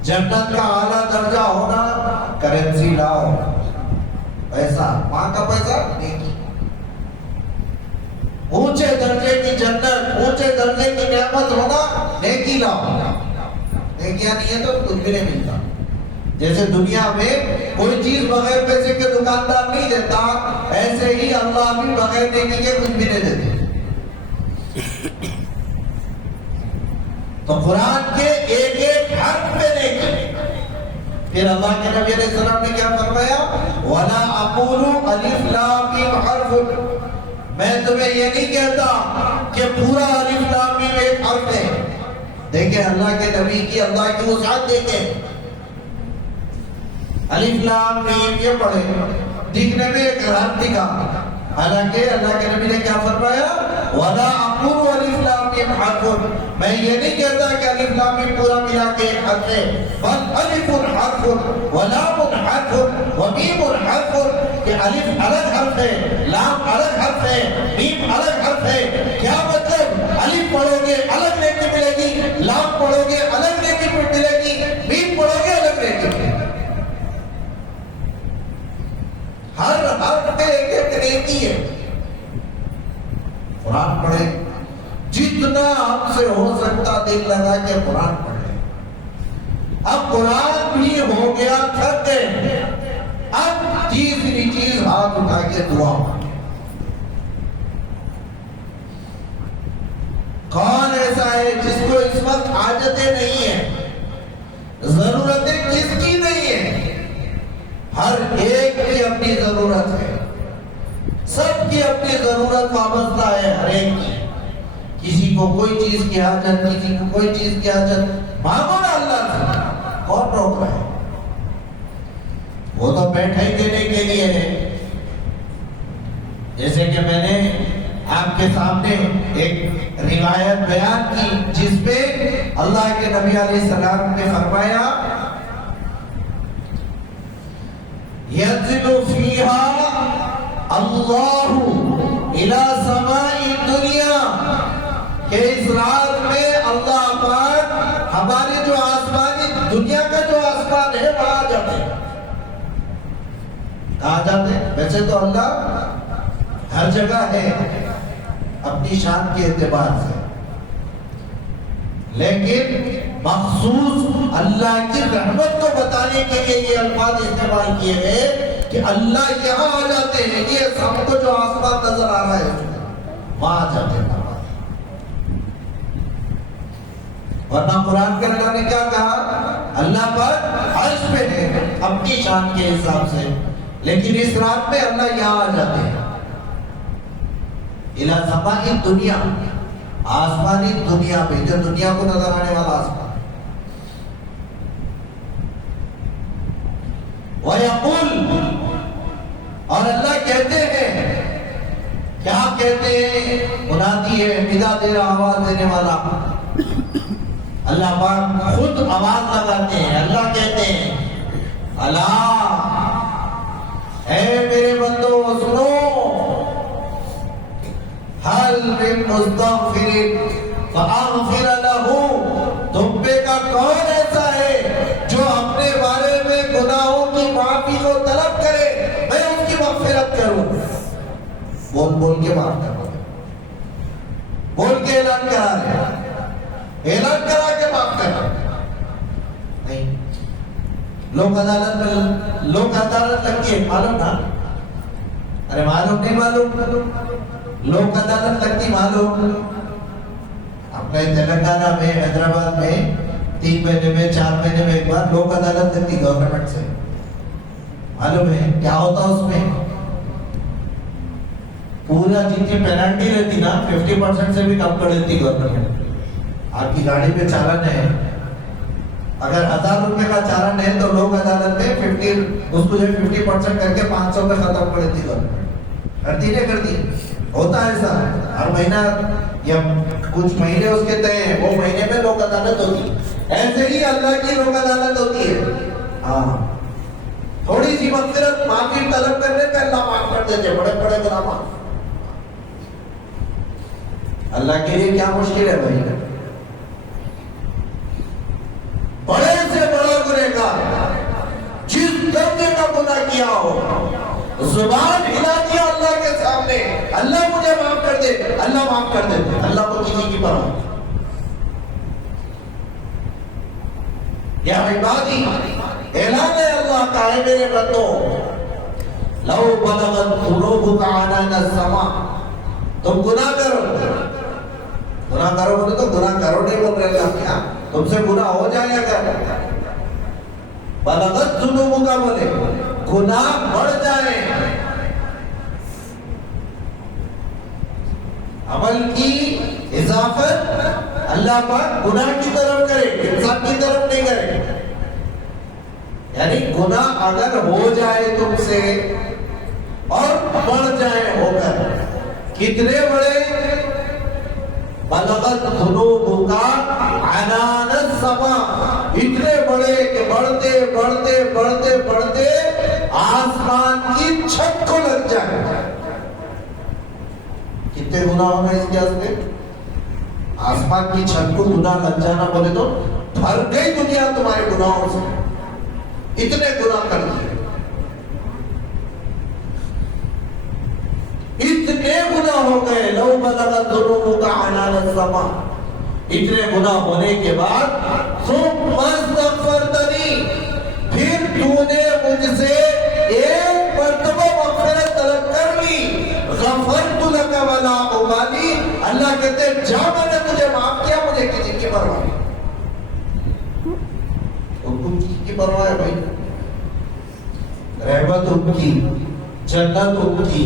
جنت کا اعلیٰ درجہ ہونا، کرنسی لاؤ، پیسہ، وہاں کا پیسہ نیکی. اونچے درجے کی جنت، اونچے درجے کی نعمت ہونا، نیکی لاؤ. نیکیاں نہیں ہے تو کچھ بھی نہیں ملتا. جیسے دنیا میں کوئی چیز بغیر پیسے کے دکاندار نہیں دیتا، ایسے ہی اللہ بھی بغیر نیکی کے کچھ بھی نہیں دیتے. تو قرآن کے ایک ایک حرف پہ نیکی. پھر اللہ کے نبی علیہ السلام نے کیا فرمایا؟ وَلَا أَقُولُ أَلِفْ لَامْ مِيمْ حَرْفٌ. میں تمہیں یہ نہیں کہتا کہ پورا الف لام میم ایک حرف ہے. دیکھیں اللہ کے نبی کی، اللہ کی وسعت دیکھیں. الف لام میم یہ پڑھے، دکھنے میں ایک حرف دکھا، حالانکہ اللہ کے نبی نے کیا فرمایا؟ وَلَا أَقُولُ أَلِفْ لَامْ مِيمْ حَرْفٌ. میں یہ نہیں کہتا کہ الف لام میم پورا ملا کے ایک حرف ہے، بل الف حرف ولام حرف ومیم حرف. کہ الف الگ حرف ہے، لام الگ حرف ہے، میم الگ حرف ہے. کیا مطلب؟ الف پڑھو گے الگ نیکی ملے گی، لام پڑھو گے الگ نیکی ملے گی، میم پڑھو گے الگ نیکی ملے گی. ہر حرف پہ ایک ایک نیکی ہے. قرآن پڑھے، جتنا ہم سے ہو سکتا دل لگا کے قرآن پڑھے. اب قرآن بھی ہو گیا، تھک گئے، اب تیسری چیز ہاتھ اٹھا کے دعا۔ کون ایسا ہے جس کو اس وقت حاجتیں نہیں ہیں، ضرورتیں کس کی نہیں ہیں؟ ہر ایک کی اپنی ضرورت ہے، سب کی اپنی ضرورت وابستہ ہے ہر ایک کی۔ کسی کو کوئی چیز کی حاجت، کسی کو کوئی چیز کی حاجت، مانگو نا اللہ سے، کون روک رہا ہے؟ وہ تو بیٹھے ہی دینے کے لیے ہے۔ جیسے کہ میں نے آپ کے سامنے ایک روایت بیان کی جس پہ اللہ کے نبی علیہ السلام نے فرمایا ينزل فيها اللہ الى سماء دنیا، کہ اس رات میں اللہ پاک ہماری جو آسمانی دنیا کا جو آسمان ہے وہاں جاتے ہیں۔ کہاں جاتے ہیں؟ ویسے تو اللہ ہر جگہ ہے اپنی شان کے اعتبار سے، لیکن مخصوص اللہ کی رحمت کو بتانے کے لیے یہ الفاظ استعمال کیے گئے کہ اللہ یہاں آ جاتے ہیں، یہ ہم کو جو آسمان نظر آ رہا ہے وہاں آ جاتے ہیں۔ ورنہ قرآن کے اللہ نے کیا کہا؟ اللہ پر عرش پہ ہے اپنی شان کے حساب سے، لیکن اس رات میں اللہ یہاں آ جاتے ہیں۔ الى سماء دنیا، آسمانی دنیا پہ، جو دنیا کو نظر آنے والا آسمان۔ وَيَقُولُ، اور اللہ کہتے ہیں، کیا کہتے ہیں؟ منادی ہے، ندا دے رہا، آواز دینے والا۔ اللہ پاک خود آواز لگاتے ہیں، اللہ کہتے ہیں اللہ، اے میرے بندو سنو، حل من مستغفر فاغفر له، تم پہ کا کون ایسا ہے جو اپنے بارے میں گناہوں کی معافی کو طلب کرے، میں ان کی مغفرت کروں۔ بول بول کے معاف کرو، بول کے اعلان کرا رہے، اعلان کرا کے معاف کرو۔ نہیں، لوک عدالت لگتی ہے، معلوم تھا؟ ارے معلوم نہیں معلوم؟ لوک عدالت لگتی معلوم؟ اپنے تلنگانہ میں، حیدرآباد میں 3 مہینے میں 4 مہینے میں ایک بار لوک عدالت لگتی گورنمنٹ سے، معلوم ہے کیا ہوتا اس میں؟ پورا جتنی پینالٹی رہتی نا 50% سے بھی کم کر دیتی گورنمنٹ۔ آپ کی گاڑی پہ چالان ہے، اگر 1000 روپے کا چالان ہے تو لوک عدالت میں 50% کر کے 500 میں ختم کر دیتی گورنمنٹ۔ کرتی نہیں کرتی؟ ہوتا ہے ایسا ہر مہینہ یا کچھ مہینے اس کے طے ہیں، وہ مہینے میں لوک عدالت ہوتی ہے۔ ایسے ہی اللہ کی لوک عدالت ہوتی ہے۔ ہاں، تھوڑی سی مغفرت، معافی طلب کرنے پہ اللہ معاف کر دیتے، بڑے بڑے گناہ معاف۔ اللہ کے لیے کیا مشکل ہے بھائی؟ بڑے سے بڑا گنہگار جس درجے کا گناہ کیا ہو، زبان ہلا دیا اللہ کے سامنے، اللہ مجھے معاف کر دے، اللہ معاف کر دے، اللہ کو کسی کی پرواہ۔ یا عبادی، اعلان ہے اللہ کا، ہے میرے بندو، لو بلغت قلوبک عنان السماء، تم گناہ کرو، گناہ کرو بولے تو گناہ کرو نہیں بول رہے اللہ کیا؟ تم سے گناہ ہو جائے اگر بلغت ذنوبک کا بولے گناہ بڑھ جائے، عمل کی اضافت اللہ پاک گناہ کی طرف کرے، انسان کی طرف نہیں کرے۔ یعنی گناہ اگر ہو جائے تم سے اور بڑھ جائے ہو کر، کتنے بڑے؟ بلغت ذنوبک عنان السماء، اتنے بڑے کہ بڑھتے بڑھتے بڑھتے بڑھتے آسمان کی چھت کو لگ جائے۔ کتنے گناہ ہونا اس کے واسطے؟ آسمان کی چھت کو گناہ لگ جانا بولے تو بھر گئی دنیا تمہارے گناہوں سے، اتنے گناہ کر دیے، اتنے گناہ ہو گئے۔ لو بلغت ذنوبک عنان السماء، اتنے گناہ ہونے کے بعد ثم استغفرت تو نے مجھ سے ایک مرتبہ مغفرت طلب کر لی غفرت لک ولا ابالی، اللہ کہتے ہیں جا میں نے تجھے معاف کیا، مجھے کسی کی پرواہ نہیں۔ حکم کی پرواہ ہے بھائی، رحمت ان کی، جنت ان کی،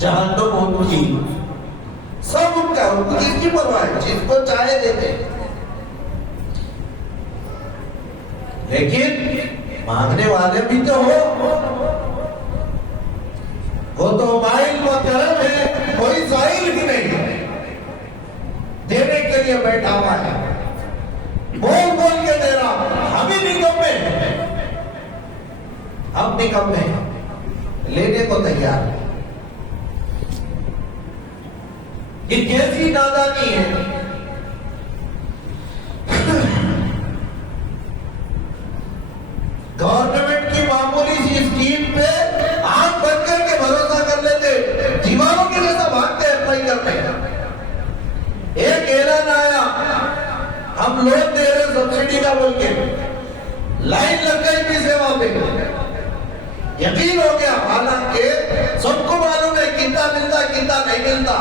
جہنم ان کی، سب ان کا، ان کو کس کی پرواہ ہے، جس کو چاہے دیتے۔ لیکن مانگنے والے بھی تو ہو، وہ تو مائل محترم ہے، کوئی سائل ہی نہیں ہے، دینے کے لیے بیٹھا ہوا ہے، بول بول کے دے رہا، ہمیں نکمے ہیں، ہم نکمے ہیں، لینے کو تیار ہے۔ یہ کیسی نادانی ہے؟ گورنمنٹ کی معمولی سی اسکیم پہ آنکھ بند کر کے بھروسہ کر لیتے، دیواروں کے جیسا بھاگتے اپلائی کرتے۔ ایک اعلان آیا ہم لون دے رہے سبسڈی کا بول کے، لائن لگ گئی بھی سیوا پہ، یقین ہو گیا، حالانکہ سب کو معلوم ہے کتنا ملتا کتنا نہیں ملتا،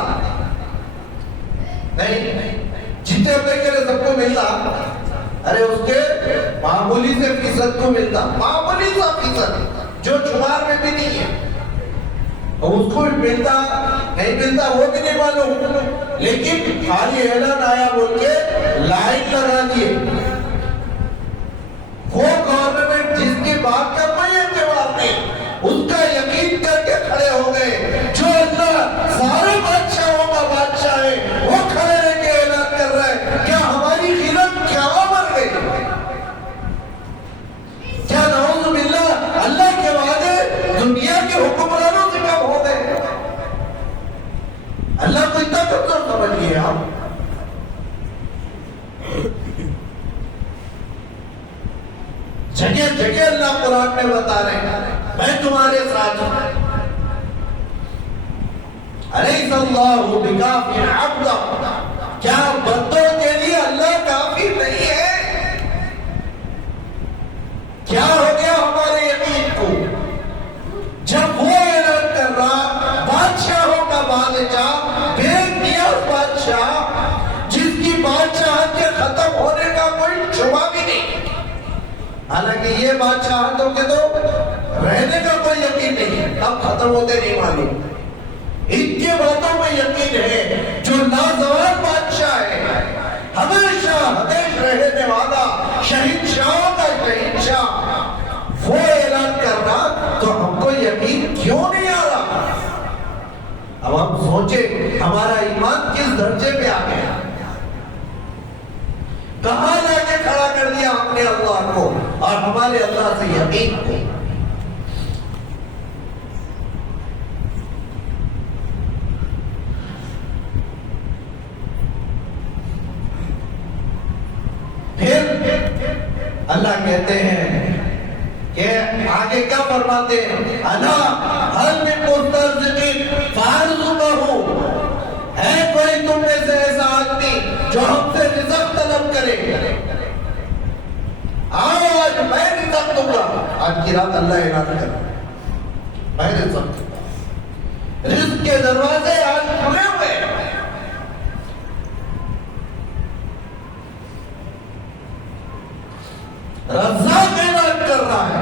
نہیں جتنے اپنے کے لیے سب کو ملتا، ارے اس کے معمولی سے فیصد کو ملتا، معمولی سا فیصد جو شمار میں بھی نہیں ہے، اس کو ملتا نہیں ملتا وہ بھی نہیں معلوم، لیکن خالی اعلان آیا بول کے لائن لگا دیے۔ وہ گورنمنٹ جس کی بات کا کوئی اعتبار نہیں، اس کا یقین کر کے کھڑے ہو گئے، جو اللہ سارے بادشاہوں کا بادشاہ ہے وہ کھڑے رہ کے اعلان کر رہا ہے، کیا ہماری قیمت کیا مر گئی؟ کیا نعوذ باللہ اللہ کے وعدے دنیا کے حکمرانوں سے کم ہو گئے؟ اللہ کو اتنا کمزور سمجھ لیے آپ؟ جگہ جگہ اللہ قرآن میں بتا رہے ہیں میں تمہارے ساتھ ہوں، الیس اللہ بکاف عبدا، کیا بندوں کے لیے اللہ کافی نہیں ہے؟ کیا ہو گیا ہمارے یقین کو جب وہ اعلان کر رہا بادشاہوں کا بادشاہ، بے نیاز بادشاہ، جس کی بادشاہت کے ختم ہونے کا کوئی شبہ بھی نہیں، حالانکہ یہ بادشاہتوں کے تو رہنے کا کوئی یقین نہیں، کب ختم ہوتے نہیں معلوم، ان کے باتوں میں یقین ہے، جو لازوال بادشاہ ہے، ہمیشہ ہمیش رہنے والا، شہنشاہ کا شہنشاہ، وہ اعلان کر رہا تو ہم کو یقین کیوں نہیں آ رہا؟ اب ہم سوچیں ہمارا ایمان کس درجے پہ آ گیا، کہاں لا کے کھڑا کر دیا ہم نے اللہ کو اور ہمارے اللہ سے یقین کو۔ پھر اللہ کہتے ہیں کہ آگے کیا فرماتے ہیں، انا حل من مسترزقین فارزقہ، ہے کوئی تم میں سے ایسا آدمی جو ہم سے رزق طلب کرے؟ آج میں رزق دوں گا، آج کی رات اللہ اعلان کر میں رزق دوں گا، رزق کے دروازے آج کھلے ہوئے، رزاق اعلان کر رہا ہے،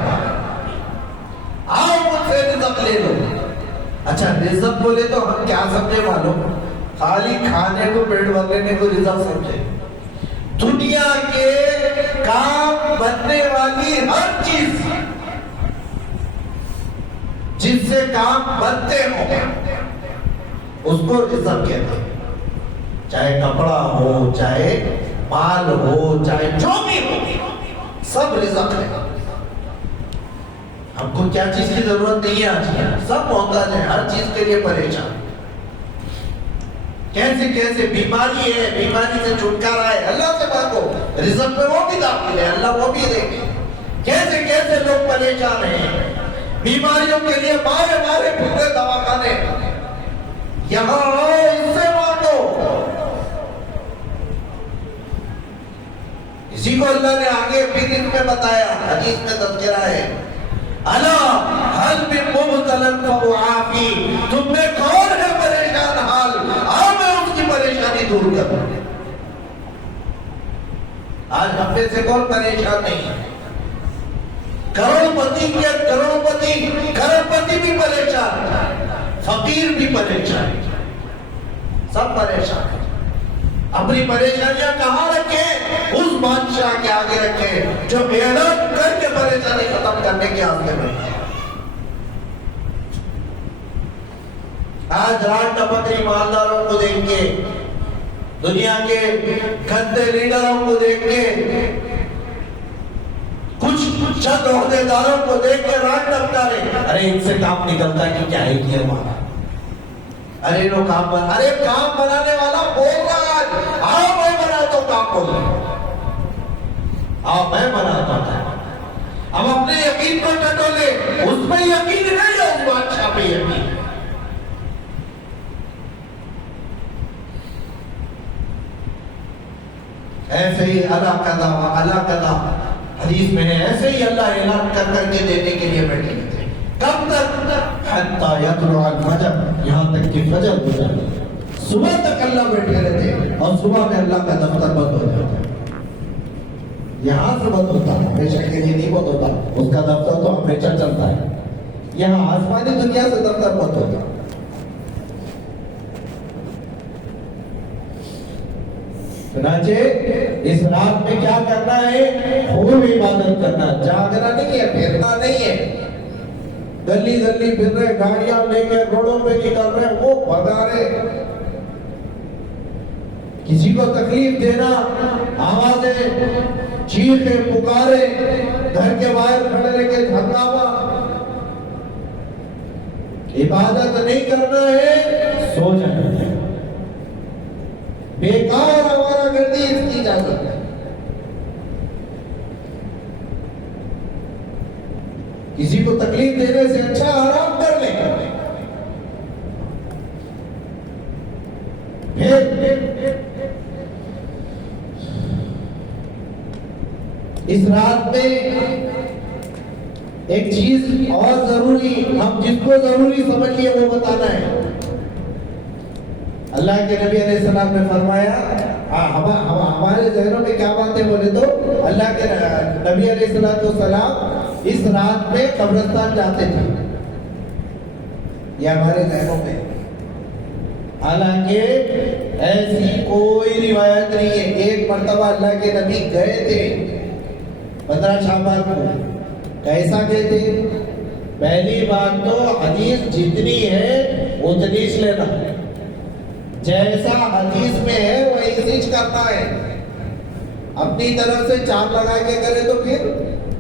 آؤ مجھ سے رزق لے لو۔ اچھا رزق بولے تو ہم کیا سمجھے معلوم؟ خالی کھانے کو پیٹ بھرنے کو رزق سمجھے؟ دنیا کے کام بننے والی ہر چیز جس سے کام بنتے ہوں اس کو رزق کہتے ہیں، چاہے کپڑا ہو، چاہے مال ہو، چاہے جو بھی ہو، سب رزق ہے۔ ہم کو کیا چیز کی ضرورت نہیں ہے آج، سب محتاج ہے، ہر چیز کے لیے پریشان، کیسے کیسے بیماری ہے، بیماری سے چھٹکارا ہے، اللہ سے مانگو، رزق میں وہ بھی داخل ہے، اللہ وہ بھی دے گے۔ کیسے کیسے لوگ پریشان ہیں، بیماریوں کے لیے مارے مارے پھرتے دواخانے، یہاں آؤ اس سے مانگو۔ اسی کو اللہ نے آگے پھر اس میں بتایا، حدیث میں تذکرہ ہے الا حل من مبتلا فعافی، تم میں کون ہے پریشان حال، آؤ میں اس کی پریشانی دور کروں۔ آج ہم میں سے کون پریشان نہیں ہے؟ کروڑپتی کے کروڑپتی بھی پریشان، فقیر بھی پریشان، سب پریشان۔ اپنی پریشانیاں کہاں رکھیں؟ اس بادشاہ کے آگے رکھیں جو اعلان کر کے پریشانی ختم کرنے کے آگے میں۔ آج رات ٹپک رہی مالداروں کو دیکھ کے، دنیا کے گندے لیڈروں کو دیکھ کے، کچھ چند عہدے داروں کو دیکھ کے رات ٹپکا رہے، ارے ان سے کام نکلتا ہے کہ کیا ہے یہ ہمارا، ارے لو کام بنانے والا بول رہا ہے، آؤ میں بناتا ہوں کام بول رہا آؤ میں بناتا ہوں۔ اب اپنے یقین کو ٹٹولے، اس پہ یقین نہیں ہے، اس بادشاہ پہ یقین۔ ایسے ہی اللہ قضا حدیث میں ہے، ایسے ہی اللہ اعلان کر کے دینے کے لیے بیٹھے تھے۔ کب تک؟ حتی یطلع الفجر، یہاں تک کہ فجر ہو جائے، صبح تک اللہ بیٹھے رہتے، اور صبح میں اللہ کا دفتر بند ہو جاتا۔ یہاں سے بند ہوتا ہے، ہمیشہ کے لیے نہیں بند ہوتا، اس کا دفتر تو ہمیشہ چلتا ہے۔ یہاں آسمانی دنیا سے دفتر بند ہوتا۔ چنانچہ اس رات میں کیا کرنا ہے؟ خوب عبادت کرنا، جاگنا نہیں ہے، پھرنا نہیں ہے، گلی گلی پھر رہے، گاڑیاں لے کے روڈوں پہ نکل رہے، وہ بھگا رہے، کسی کو تکلیف دینا، آوازیں چیخے پکارے، گھر کے باہر کھڑے رہ کے ہنگامہ، عبادت نہیں کرنا ہے، سو جانا ہے، بیکار ہمارا گردی اس کی اجازت ہے۔ کسی کو تکلیف دینے سے اچھا آرام کر لیں۔ پھر اس رات میں ایک چیز اور ضروری، ہم جس کو ضروری سمجھ لیے وہ بتانا ہے۔ اللہ کے نبی علیہ السلام نے فرمایا، ہمارے ذہنوں میں کیا باتیں بولے تو اللہ کے نبی علیہ السلام اس رات میں قبرستان جاتے تھے، یہ ہمارے ذہنوں میں، حالانکہ ایسی کوئی روایت نہیں ہے۔ ایک مرتبہ اللہ کے نبی گئے تھے 15 شعبان کو، کیسا گئے تھے؟ پہلی بات تو حدیث جتنی ہے اتنی لینا، جیسا حدیث میں ہے وہی سچ کرنا ہے، اپنی طرف سے چاپ لگا کے کرے تو پھر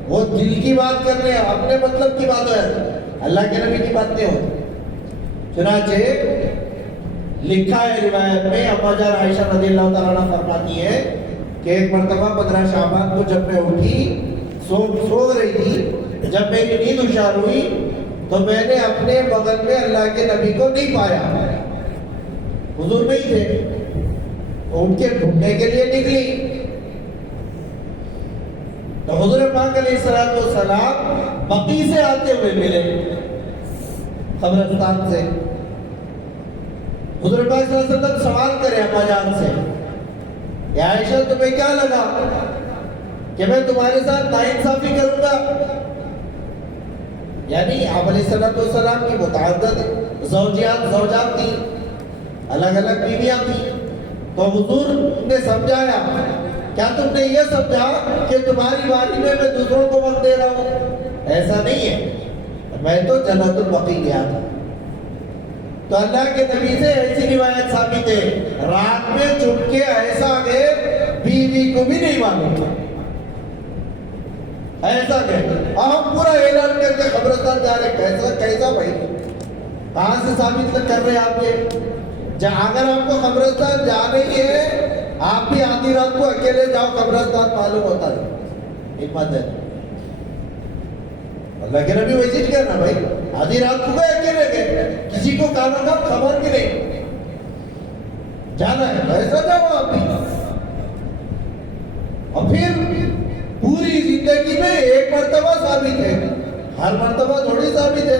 وہ دل کی بات کر رہے ہیں، اپنے مطلب کی بات ہے، اللہ کے نبی کی بات نہیں ہوتی۔ چنانچہ لکھا ہے روایت میں، اما جان عائشہ رضی اللہ تعالیٰ عنہ فرماتی ہے کہ ایک مرتبہ 15 شعبان کو جب میں اٹھی، سو رہی تھی، جب میری نیند ہشار ہوئی تو میں نے اپنے بغل میں اللہ کے نبی کو نہیں پایا، حضور نہیں تھے، اٹھ کے ڈھونڈنے کے لیے نکلی تو حضور پاک علیہ السلام بقی سے آتے ہوئے ملے، قبرستان سے۔ حضور پاک صلی اللہ علیہ وسلم سوال کرے اما جان سے، یا عائشہ تمہیں کیا لگا کہ میں تمہارے ساتھ ناانصافی کروں گا؟ یعنی آپ علیہ السلام کی متعدد زوجات تھی، الگ الگ بیویاں تھی، تو حضور نے سمجھایا، کیا تم نے یہ سمجھا کہ تمہاری باری میں دوسروں کو وقت دے رہا ہوں؟ ایسا نہیں ہے، میں تو جنت البقیع گیا تھا۔ تو اللہ کے نبی سے ایسی روایت ثابت ہے، رات میں چپ کے ایسا گئے بیوی کو بھی نہیں معلوم تھا، ایسا گئے، ہم پورا اعلان کر کے قبرستان جا رہے، کیسا بھائی، کہاں سے ثابت کر رہے آپ یہ؟ اگر آپ کو قبرستان جانا ہی ہے، آپ بھی آدھی رات کو اکیلے جاؤ قبرستان، معلوم ہوتا ہے، حکمت ہے۔ اللہ کے نبی ویسے ہی کہنا بھائی، آدھی رات کو گئے اکیلے گئے، کسی کو کانوں کا خبر بھی نہیں، جانا ہے ایسا جاؤ آپ بھی۔ اور پھر پوری زندگی میں ایک مرتبہ ثابت ہے، ہر مرتبہ تھوڑی ثابت ہے.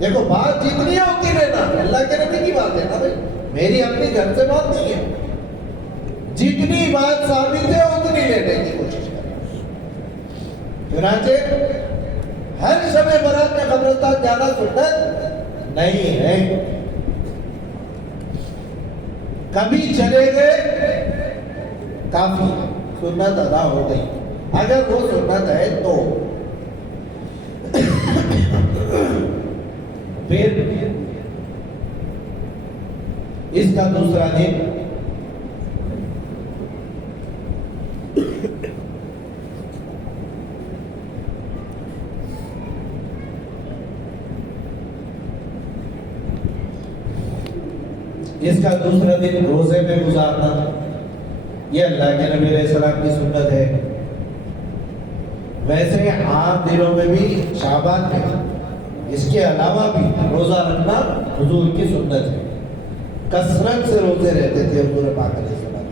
دیکھو بات جتنی ہے اتنی لینا. اللہ کے نبی کی بات ہے نا بھائی, میری اپنی گھر سے بات نہیں ہے. جتنی بات ثابت ہے اتنی لینے کی کوشش کریں. چنانچہ ہر شب برات میں قبرستان جانا سنت نہیں ہے. کبھی چلے گئے کافی, سنت ادا ہو گئی. اگر وہ سنت ہے تو پھر اس کا دوسرا دن روزے میں گزارنا, یہ اللہ کے نبی علیہ السلام کی سنت ہے. ویسے عام دنوں میں بھی شعبان میں اس کے علاوہ بھی روزہ رکھنا حضور کی سنت ہے. کثرت سے روزے رہتے تھے حضور پاک علیہ السلام.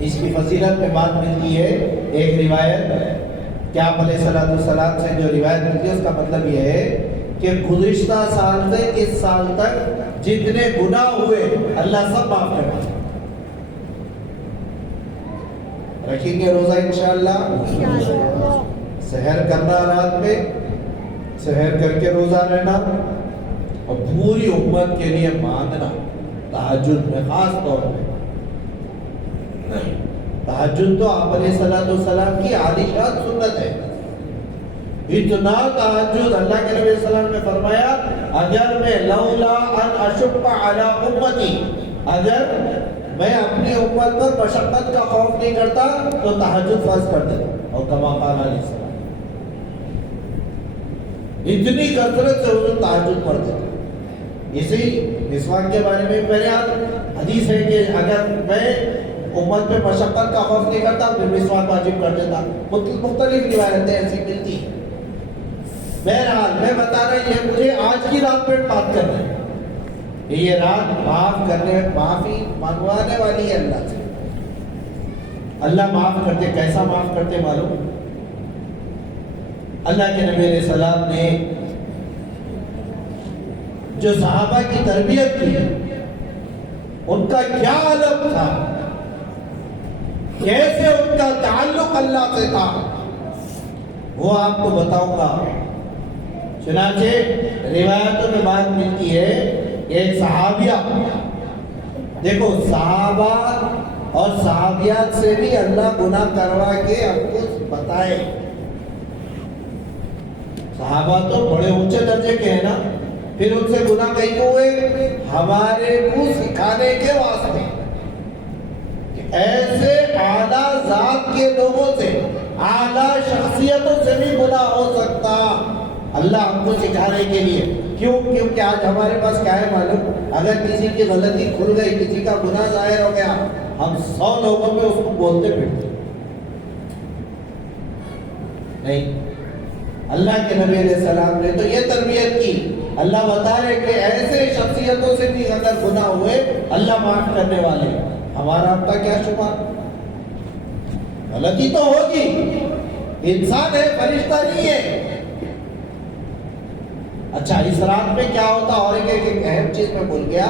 اس کی فضیلت میں بات ملتی ہے. ایک روایت کہ آپ علیہ السلام سے جو روایت ملتی ہے اس کا مطلب یہ ہے کہ گزشتہ سال سے اس سال تک جتنے گناہ ہوئے اللہ سب معاف کر دے. رکھیں گے روزہ انشاءاللہ. سحر کرنا رات میں, سحر کر کے روزہ رہنا, اور پوری امت کے لیے مانگنا تہجد میں خاص طور پہ. تہجد تو آپ علیہ السلام کی عالی شان سنت ہے. اتنا تہجد اللہ کے نبی صلی اللہ علیہ وسلم نے فرمایا اگر میں لولا ان اشق علی امتی, اگر میں اپنی امت پر مشقت کا خوف نہیں کرتا تو تہجد فرض کر دیتا. اور کما قال علیہ السلام, اتنی کثرت سے حضور تہجد پڑھتے تھے. اسی مسواک کے بارے میں پہلے حدیث ہے کہ اگر میں امت پہ مشقت کا خوف نہیں کرتا پھر مسواک واجب کر دیتا. مختلف روایتیں ایسی ملتی ہیں. بہرحال میں بتا رہا یہ مجھے آج کی رات پہ بات کرنا ہے. یہ رات معاف کرنے, معافی منگوانے والی ہے اللہ سے. اللہ معاف کرتے, کیسا معاف کرتے معلوم؟ اللہ کے نبی علیہ السلام نے جو صحابہ کی تربیت کی, ان کا کیا علم تھا, کیسے ان کا تعلق اللہ سے تھا, وہ آپ کو بتاؤں گا. چنانچہ روایتوں میں بات ملتی ہے ایک صحابیہ, دیکھو صحابہ اور صحابیات سے بھی اللہ گناہ کروا کے ہم کو بتائے. صحابہ تو بڑے اونچے درجے کے ہیں نا, پھر ان سے گناہ کہیں کو ہوئے ہمارے کو سکھانے کے واسطے. ایسے اعلیٰ ذات کے لوگوں سے, اعلیٰ شخصیتوں سے بھی گناہ ہو سکتا, اللہ ہم کو سکھانے کے لیے. کیوں؟ کیونکہ آج ہمارے پاس کیا ہے معلوم, اگر کسی کی غلطی کھل گئی, کسی کا گناہ ظاہر ہو گیا, ہم 100 لوگوں میں اس کو بولتے پھرتے نہیں. اللہ کے نبی علیہ السلام نے تو یہ تربیت کی. اللہ بتا رہے کہ ایسے شخصیتوں سے بھی اگر گناہ ہوئے اللہ معاف کرنے والے. ہمارا آپ کا کیا شبہ, غلطی تو ہوگی, انسان ہے, فرشتہ نہیں ہے. اچھا اس رات میں کیا ہوتا, اور ایک اہم چیز میں بھول گیا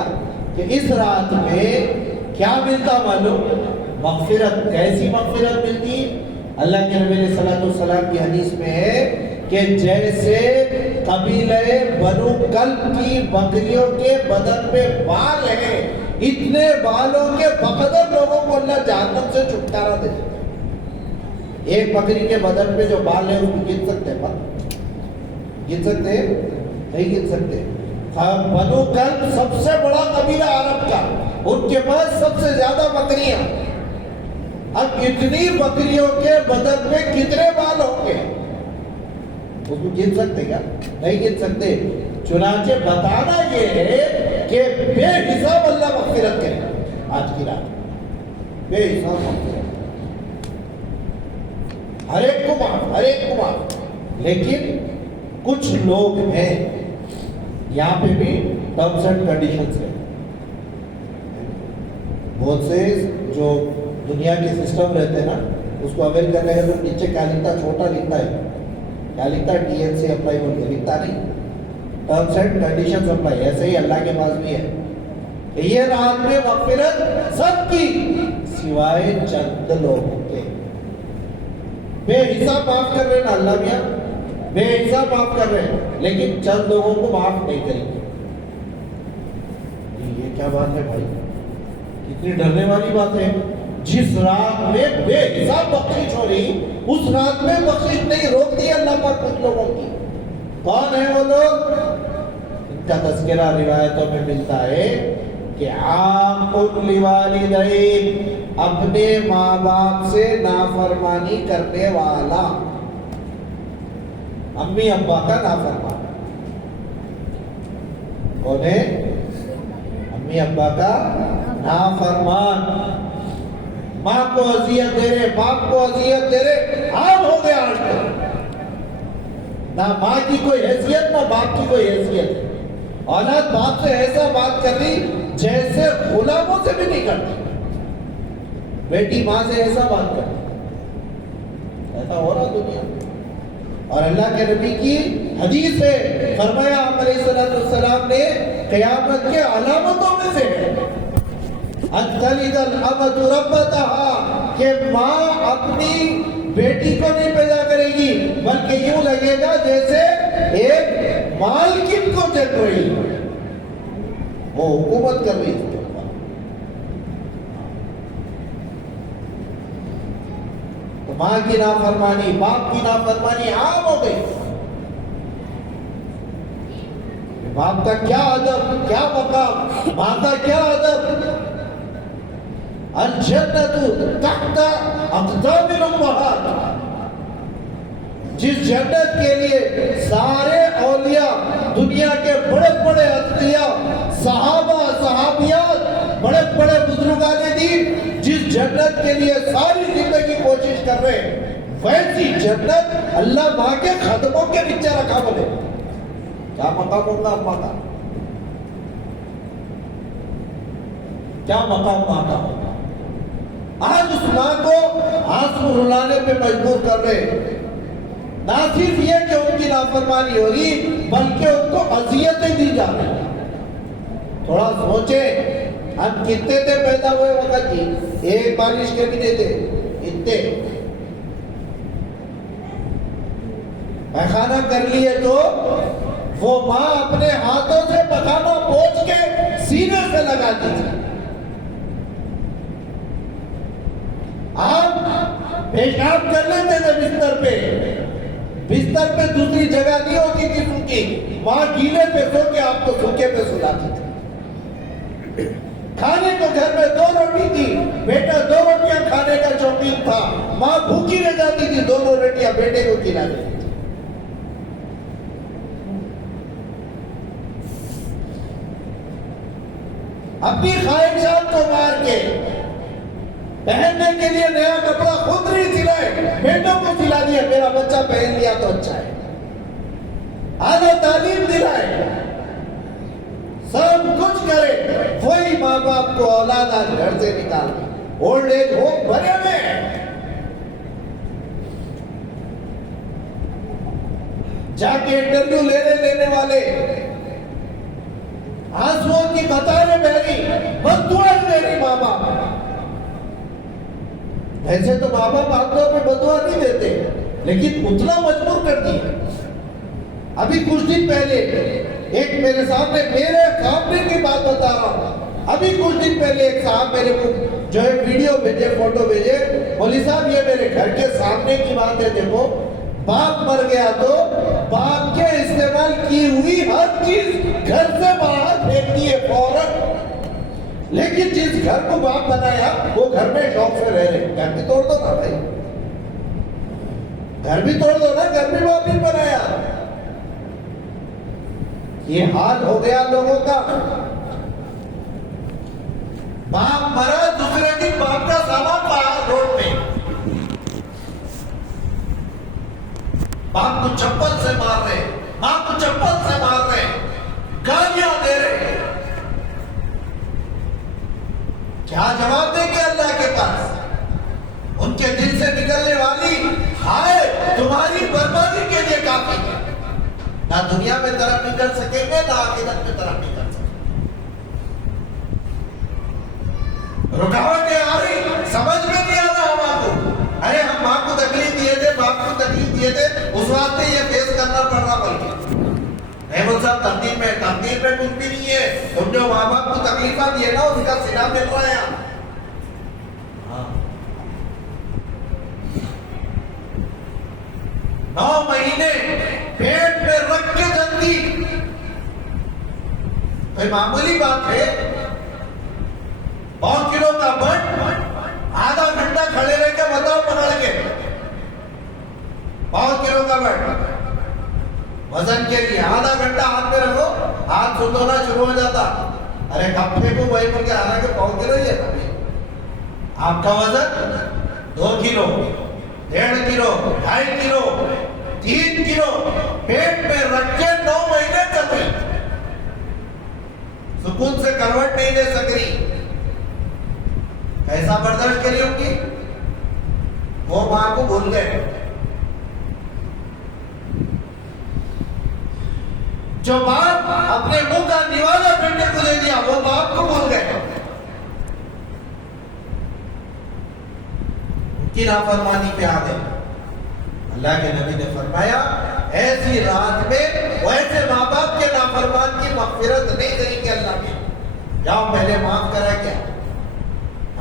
کہ اس رات میں کیا ملتا معلوم؟ مغفرت. کیسی مغفرت ملتی؟ اللہ کے نبی علیہ السلام کی حدیث میں ہے کہ جیسے قبیلہ بنو کلب کی بکریوں کے بدن میں بال ہیں, اتنے بالوں کے بقدر لوگوں کو اللہ جہنم سے چھٹکارا دے دیتا. ایک بکری کے بدن پہ جو بال ہیں اس کو گن سکتے ہیں؟ گن سکتے ہیں؟ نہیں گن سکتے. بنو کلب سب سے بڑا قبیلہ عرب کا, ان کے پاس سب سے زیادہ بکریاں. اب اتنی بکریوں کے بدن میں کتنے بال ہوں گے, اس کو گن سکتے کیا؟ نہیں گن سکتے. چنانچہ بتانا یہ ہے کہ بے حساب اللہ مغفرت کرے آج کی رات, بے حساب مغفرت, ہر ایک کو معاف, ہر ایک کو معاف. لیکن کچھ لوگ ہیں یہاں پہ بھی ٹرمز اینڈ کنڈیشنز ہیں. بہت سے جو دنیا کے سسٹم رہتے ہیں نا, اس کو اویل کرنے کا تو نیچے کیا لکھتا ہے, چھوٹا لکھتا ہے کیا لکھتا ہے؟ TNC اپلائی بول کے لکھتا نہیں، ٹرمس اینڈ کنڈیشنز اپلائی. ایسے ہی اللہ کے پاس بھی ہے. یہ رات میں مغفرت سب کی سوائے چند لوگوں کے. بے حساب معاف کر رہے ہیں نا اللہ میاں، بے حساب معاف کر رہے ہیں، لیکن چند لوگوں کو معاف نہیں کریں گے. یہ کیا بات ہے بھائی؟ کتنی ڈرنے والی بات ہے. جس رات میں بے حساب بخشش ہو رہی، اس رات میں بخشش نہیں روک دی اللہ پاک کچھ لوگوں کی. کون ہے وہ لوگ؟ ان کا تذکرہ روایتوں میں ملتا ہے کہ عاق لوالدین، اپنے ماں باپ سے نافرمانی کرنے والا، امی ابا کا نافرمان. کون ہے؟ امی ابا کا نافرمان. ماں کو اذیت دے رہے، باپ کو اذیت دے رہے، عام ہو گیا آج کل. نہ ماں کی کوئی حیثیت نہ باپ کی کوئی حیثیت. اولاد باپ سے ایسا بات کر رہی جیسے غلاموں سے بھی نہیں کرتی. بیٹی ماں سے ایسا بات کر رہی. ایسا ہو رہا دنیا. اور اللہ کے نبی کی حدیث ہے، فرمایا علیہ السلام نے قیامت کے علامتوں میں سے ہے ان تلد الامۃ ربتہا، کہ ماں اپنی بیٹی کو نہیں پیدا کرے گی بلکہ یوں لگے گا جیسے ایک مالکن کو دیکھ رہی، وہ حکومت کر رہی ہے. تو ماں کی نافرمانی، باپ کی نافرمانی عام ہو گئی. باپ کا کیا ادب، کیا مقام، ماں کا کیا ادب. الجنت تحت اقدام الامہات، جس جنت کے لیے سارے اولیاء، دنیا کے بڑے بڑے اتقیاء، صحابہ صحابیات، بڑے بڑے بزرگان دین، جس جنت کے لیے ساری زندگی کوشش کر رہے ہیں، ویسی جنت اللہ ماں کے خدموں کے نیچے رکھا. بولے کیا مقام ہوگا اماں کا، کیا مقام ماں کا ہوگا. آج اس ماں کو آنسو رلانے پہ مجبور کر رہے. نہ صرف یہ کہ ان کی نافرمانی ہو رہی بلکہ ان کو اذیتیں دی جا رہی. تھوڑا سوچیں، ہم کتنے تھے پیدا ہوئے وقت کی؟ ایک بارش کے بھی نہیں تھے اتنے. پخانہ کر لیے تو وہ ماں اپنے ہاتھوں سے پخانہ پوچھ کے سینے سے لگاتی تھی. آپ پیشاب کر لیتے تھے بستر پہ، بستر پہ دوسری جگہ نہیں ہوتی تھی سوکھی، وہاں گیلے پہ سو کے آپ کو سوکھے پہ سلاتی تھی. کھانے کو گھر میں 2 روٹی تھی، بیٹا 2 روٹیاں کھانے کا شوقین تھا، ماں بھوکی رہ جاتی تھی، 2 روٹیاں بیٹے کو کھلا دیتی تھی. اپنی خواہشات کو مار کے پہننے کے لیے نیا کپڑا خود نہیں سلائے، بیٹوں کو سلا دیا، میرا بچہ پہن لیا تو اچھا ہے. اعلیٰ تعلیم دلائے، سب کچھ کرے، وہی ماں باپ کو اولاد آج گھر سے نکال دے. اولڈ ایج ہوم بھرے ہوئے، جا کے انٹرویو لینے والے آنسوؤں کی قطاریں بہ رہی، بد دعائیں دے رہی ماں باپ. ایسے تو ماں باپ عام طور پہ بد دعا نہیں دیتے، لیکن اتنا مجبور کر دی. ابھی کچھ دن پہلے ایک میرے سامنے کی بات بتا رہا ہوں. ابھی کچھ دن پہلے ایک صاحب میرے کو جو ہے ویڈیو بھیجے، فوٹو بھیجے، مولوی صاحب یہ میرے گھر کے سامنے کی بات ہے، دیکھو باپ مر گیا تو باپ کے استعمال کی ہوئی ہر چیز گھر سے باہر پھینک دیے فوراً. لیکن جس گھر کو باپ بنایا وہ گھر میں شوق سے رہ رہے. گھر بھی توڑ دو نا بھائی، گھر بھی توڑ دو نا، گھر بھی باپ نے بنایا. یہ حال ہو گیا لوگوں کا. باپ مرا، دوسرے دن باپ کا سامان باہر روڈ میں، باپ کو چپل سے مار رہے، ماں کو چپل سے مار رہے، گالیاں دے رہے. کیا جواب دیں گے اللہ کے پاس؟ ان کے دل سے نکلنے والی ہائے تمہاری بربادی کے لیے نہ دنیا میں ترقی کر سکیں گے، نہ آخرت میں ترقی کر سکیں گے۔ رکاوٹیں آ رہی، سمجھ میں نہیں آ رہا ماں کو، ارے ہم ماں کو تکلیف دیے تھے، باپ کو تکلیف دیے تھے، اس واسطے یہ فیس کرنا پڑ رہا۔ بلکہ احمد صاحب تقدیر میں کچھ بھی نہیں ہے، تم جو ماں باپ کو تکلیفیں دیے نا اس کا صلہ مل رہا ہے۔ 9 مہینے پیٹ میں رکھ کے جلدی، کوئی معمولی بات ہے؟ 100 کلو کا بٹ آدھا گھنٹہ کھڑے رہ کے بتاؤ پکڑ کے، 100 کلو کا بٹ وزن کے لیے آدھا گھنٹہ ہاتھ میں رکھو، ہاتھ سوتونا شروع ہو جاتا، ارے کب پھینکو بھائی بول کے، حالانکہ 100 کلو ہی ہے نا۔ آپ کا وزن 2 کلو، 1.5 کلو، 2.5 کلو، 3 کلو پیٹ میں رکھ کے 9 مہینے چل رہی، سکون سے کروٹ نہیں لے سک رہی، کیسا برداشت کری ہوگی؟ وہ ماں کو بھول گئے، جو باپ اپنے منہ کا نوالا بیٹے کو دے دیا وہ باپ کو بھول گئے، ان کی نافرمانی پہ آ گئے۔ اللہ کے نبی نے فرمایا ایسی رات میں ویسے ماں باپ کے نافرمان کی مغفرت نہیں کریں گے اللہ کے، جاؤ پہلے معاف کرا کیا،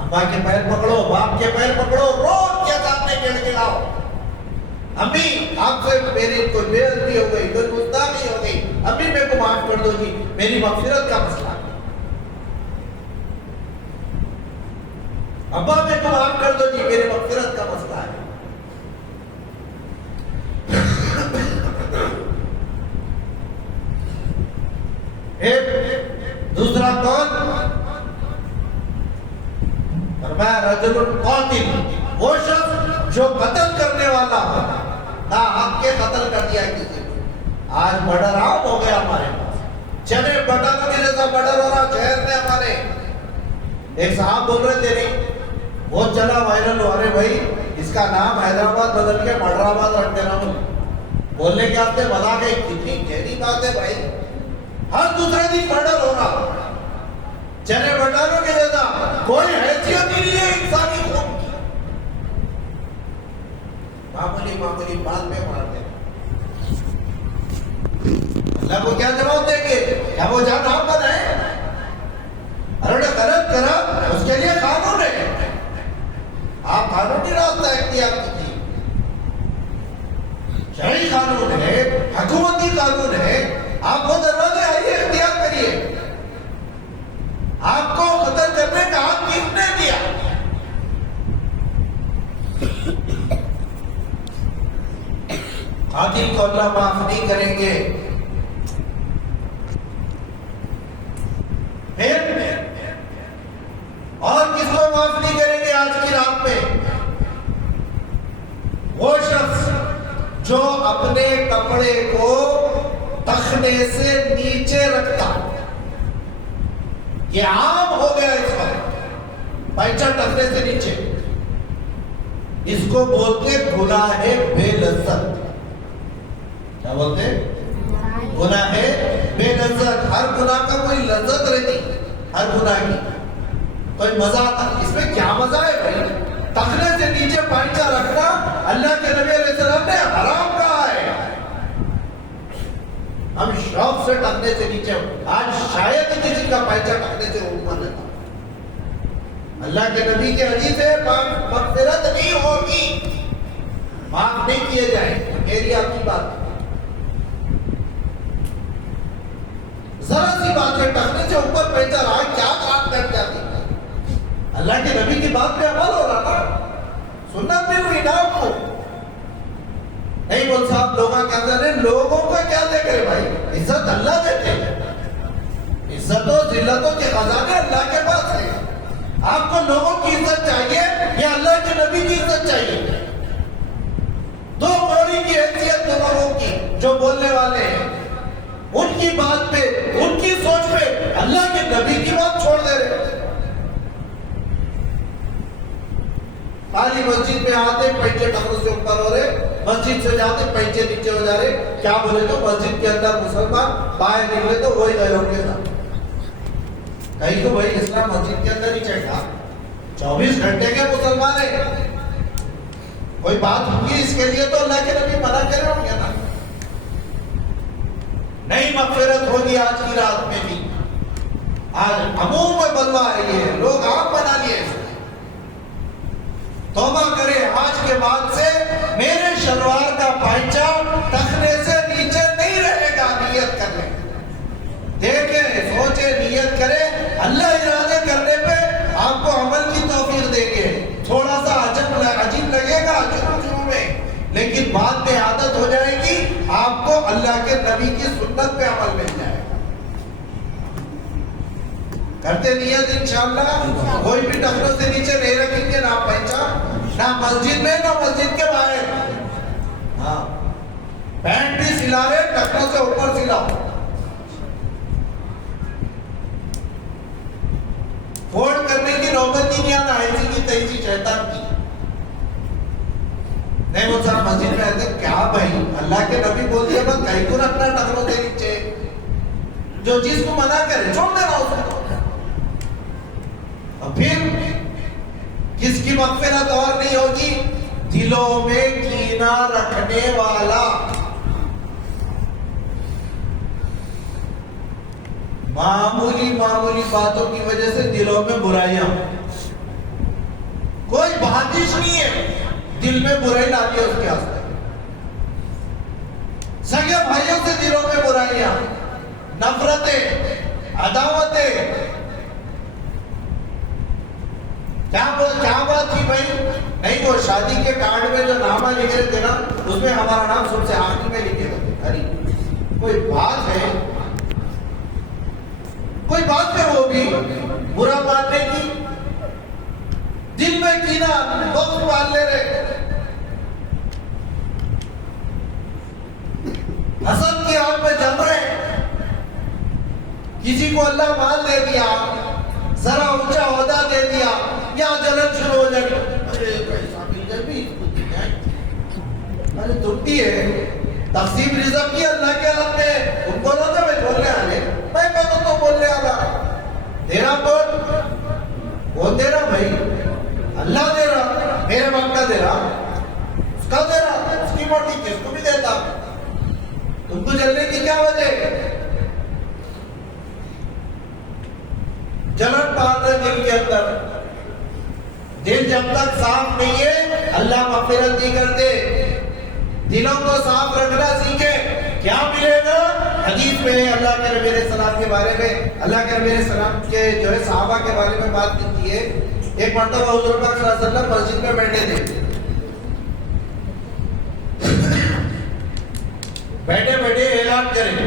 اماں کے پیر پکڑو، باپ کے پیر پکڑو، روز کے سامنے گڑگڑاؤ، امی آپ سے میری کوئی بے عزتی ہو گئی، کوئی گستاخی ہو گئی، امی میرے کو معاف کر دو جی، میری مغفرت کا مسئلہ ہے، ابا میرے کو معاف کر دو جی، میری مغفرت کا مسئلہ ہے۔ دوسرا کون؟ فرمایا رجل قاتل، وہ شخص جو قتل کرنے والا ہو، نہ حق کے قتل کر دیا کسی کو۔ آج مرڈر عام ہو گیا ہمارے پاس، چنے بٹانوں کی جیسا مرڈر ہو رہا شہر میں ہمارے۔ ایک صاحب بول رہے تھے نہیں، وہ چلا وائرل ہو، ارے بھائی اس کا نام حیدرآباد بدل کے مرڈرآباد رکھ دینا، بولنے کے آتے بتا گئی، کتنی گہری بات ہے بھائی، ہر دوسرے دن مرڈر ہو رہا، چنے بٹانوں کے جیسا، کوئی حیثیت ہی نہیں ہے انسانی خون کی، معمولی بات میں مار دے۔ اللہ کو کیا جواب دیں گے؟ کیا وہ جان آپ بنائے؟ ارے غلط کرا اس کے لیے قانون ہے، آپ قانونی راستہ اختیار کیجیے، شرعی قانون ہے، حکومتی قانون ہے، آپ وہ دروازے آئیے اختیار کریے۔ آپ کو قتل کرنے کا حق کس نے دیا؟ قاتل کو اللہ معاف نہیں کریں گے۔ پھر اور کس کو معاف نہیں کریں گے آج کی رات میں؟ وہ شخص جو اپنے کپڑے کو تخنے سے نیچے رکھتا، یہ عام ہو گیا اس وقت، پیچھا تخنے سے نیچے، اس کو بولتے گناہ بے لذت۔ کیا بولتے؟ گناہ بے لذت۔ ہر گناہ کا کوئی لذت رہتی، ہر گناہ کی کوئی مزہ آتا، اس میں کیا مزہ ہے بھائی؟ تخنے سے نیچے پائچہ رکھنا اللہ کے نبی علیہ السلام نے حرام کہا ہے۔ ہم شوق سے ٹکنے سے نیچے، آج شاید کسی کا پیچھا ٹکنے سے اوپر رہتا۔ اللہ کے نبی کے حدیث ہے مغفرت نہیں ہوگی، معاف نہیں کیے جائیں، میری آپ کی بات، ذرا سی بات ہے، ٹکنے سے اوپر پیچھا رہا، کیا کام کر جاتی؟ اللہ کے نبی کی بات پہ عمل ہو رہا نا، سنت بھی ہوئی نا آپ کو۔ نہیں بول صاحب لوگوں کے اندر لوگوں کا کیا دیکھ رہے بھائی؟ عزت اللہ دیتے ہیں، عزت و ذلتوں کے خزانے اللہ کے پاس ہے۔ آپ کو لوگوں کی عزت چاہیے یا اللہ کے نبی کی عزت چاہیے؟ دو کوڑی کی حیثیت دو لوگوں کی جو بولنے والے ہیں، ان کی بات پہ، ان کی سوچ پہ اللہ کے نبی کی بات چھوڑ دے رہے۔ خالی مسجد میں آتے پیچھے ٹکروں سے اوپر ہو رہے، مسجد سے جاتے پیچھے نیچے ہو جا رہے. کیا بولے تو مسجد کے اندر مسلمان باہر نکلے تو وہی غیروں کے ساتھ. کہیں تو بھائی اسلام مسجد کے اندر ہی چڑھا, 24 گھنٹے کے مسلمان ہے. کوئی بات ہوگی اس کے لیے تو اللہ کے نبی منع کرے ہوں گے نا. نہیں مغفرت ہوگی آج کی رات میں بھی. آج عموم میں بلوا ہے, یہ لوگ عام بنا لیے. توبہ کرے آج کے بعد سے میرے شلوار کا پائچہ ٹخنے سے نیچے نہیں رہے گا. نیت کر لیں, دیکھیں, سوچے, نیت کرے. اللہ ارادے کرنے پہ آپ کو عمل کی توفیق دیں گے. تھوڑا سا عجیب لگے گا شروع میں, لیکن بعد میں عادت ہو جائے گی. آپ کو اللہ کے نبی کی سنت پہ عمل مل جائے گا. کرتے نیت انشاءاللہ کوئی بھی ٹخنوں سے نیچے نہیں رکھیں گے, نہ پہچان, نہ مسجد میں نہ مسجد کے باہر. ہاں, پینٹ بھی سلا رہے, ٹخنوں سے اوپر سلاؤ. فولڈ کرنے کی نوبت ہی نہیں آنا, ایسی کی تیزی شیطان کی. نہیں وہ صاحب مسجد میں آتے, کیا بھائی اللہ کے نبی بول دیا بس کہیں کو رکھنا ٹخنوں سے نیچے. جو چیز کو منع کرے چھوڑ دینا اس کو. اور پھر کس کی مغفرت اور نہیں ہوگی؟ دلوں میں کینہ رکھنے والا. معمولی باتوں کی وجہ سے دلوں میں برائیاں, کوئی باتش نہیں ہے, دل میں برائی ڈالی ہے اس کے واسطے. سگے بھائیوں سے دلوں میں برائیاں, نفرتیں, عداوتیں. کیا بات تھی بھائی؟ نہیں وہ شادی کے کارڈ میں جو نامہ لکھے تھے نا, اس میں ہمارا نام سب سے آخر میں لکھے ہوتے. ارے کوئی بات ہے, کوئی بات ہے وہ بھی برا ماننے کی. دل میں کینہ وقت پال لے رہے, حسد کی آگ میں جم رہے. کسی کو اللہ مال دے دیا, ذرا اونچا عہدہ دے دیا, یا جلن شروع ہو جائے. ارے پیسہ مل جائے بھی ارے ترٹی ہے. تقسیم رزق کی اللہ کے حق میں, ان کو نہ تو میں بولنے آنے, میں تو بولنے آنا. تیرا کون دے رہا بھائی؟ اللہ دے رہا, میرے باپ کا دے رہا, اس کا دے رہا, اس کی موٹی کس کو بھی دیتا. تم کو جلنے کی کیا وجہ ہے؟ جلن پال رہے دل کے اندر. دل جب تک صاف نہیں ہے اللہ مغفرت نہیں کرتے. دلوں کو صاف رکھنا سیکھے. کیا ملے گا؟ حدیث میں اللہ کے نبی علیہ السلام کے بارے میں, اللہ کے نبی علیہ السلام کے جو ہے صحابہ کے بارے میں بات کی ہے. ایک مرتبہ حضور پاک صلی اللہ علیہ وسلم مسجد میں بیٹھے تھے. بیٹھے بیٹھے اعلان کریں,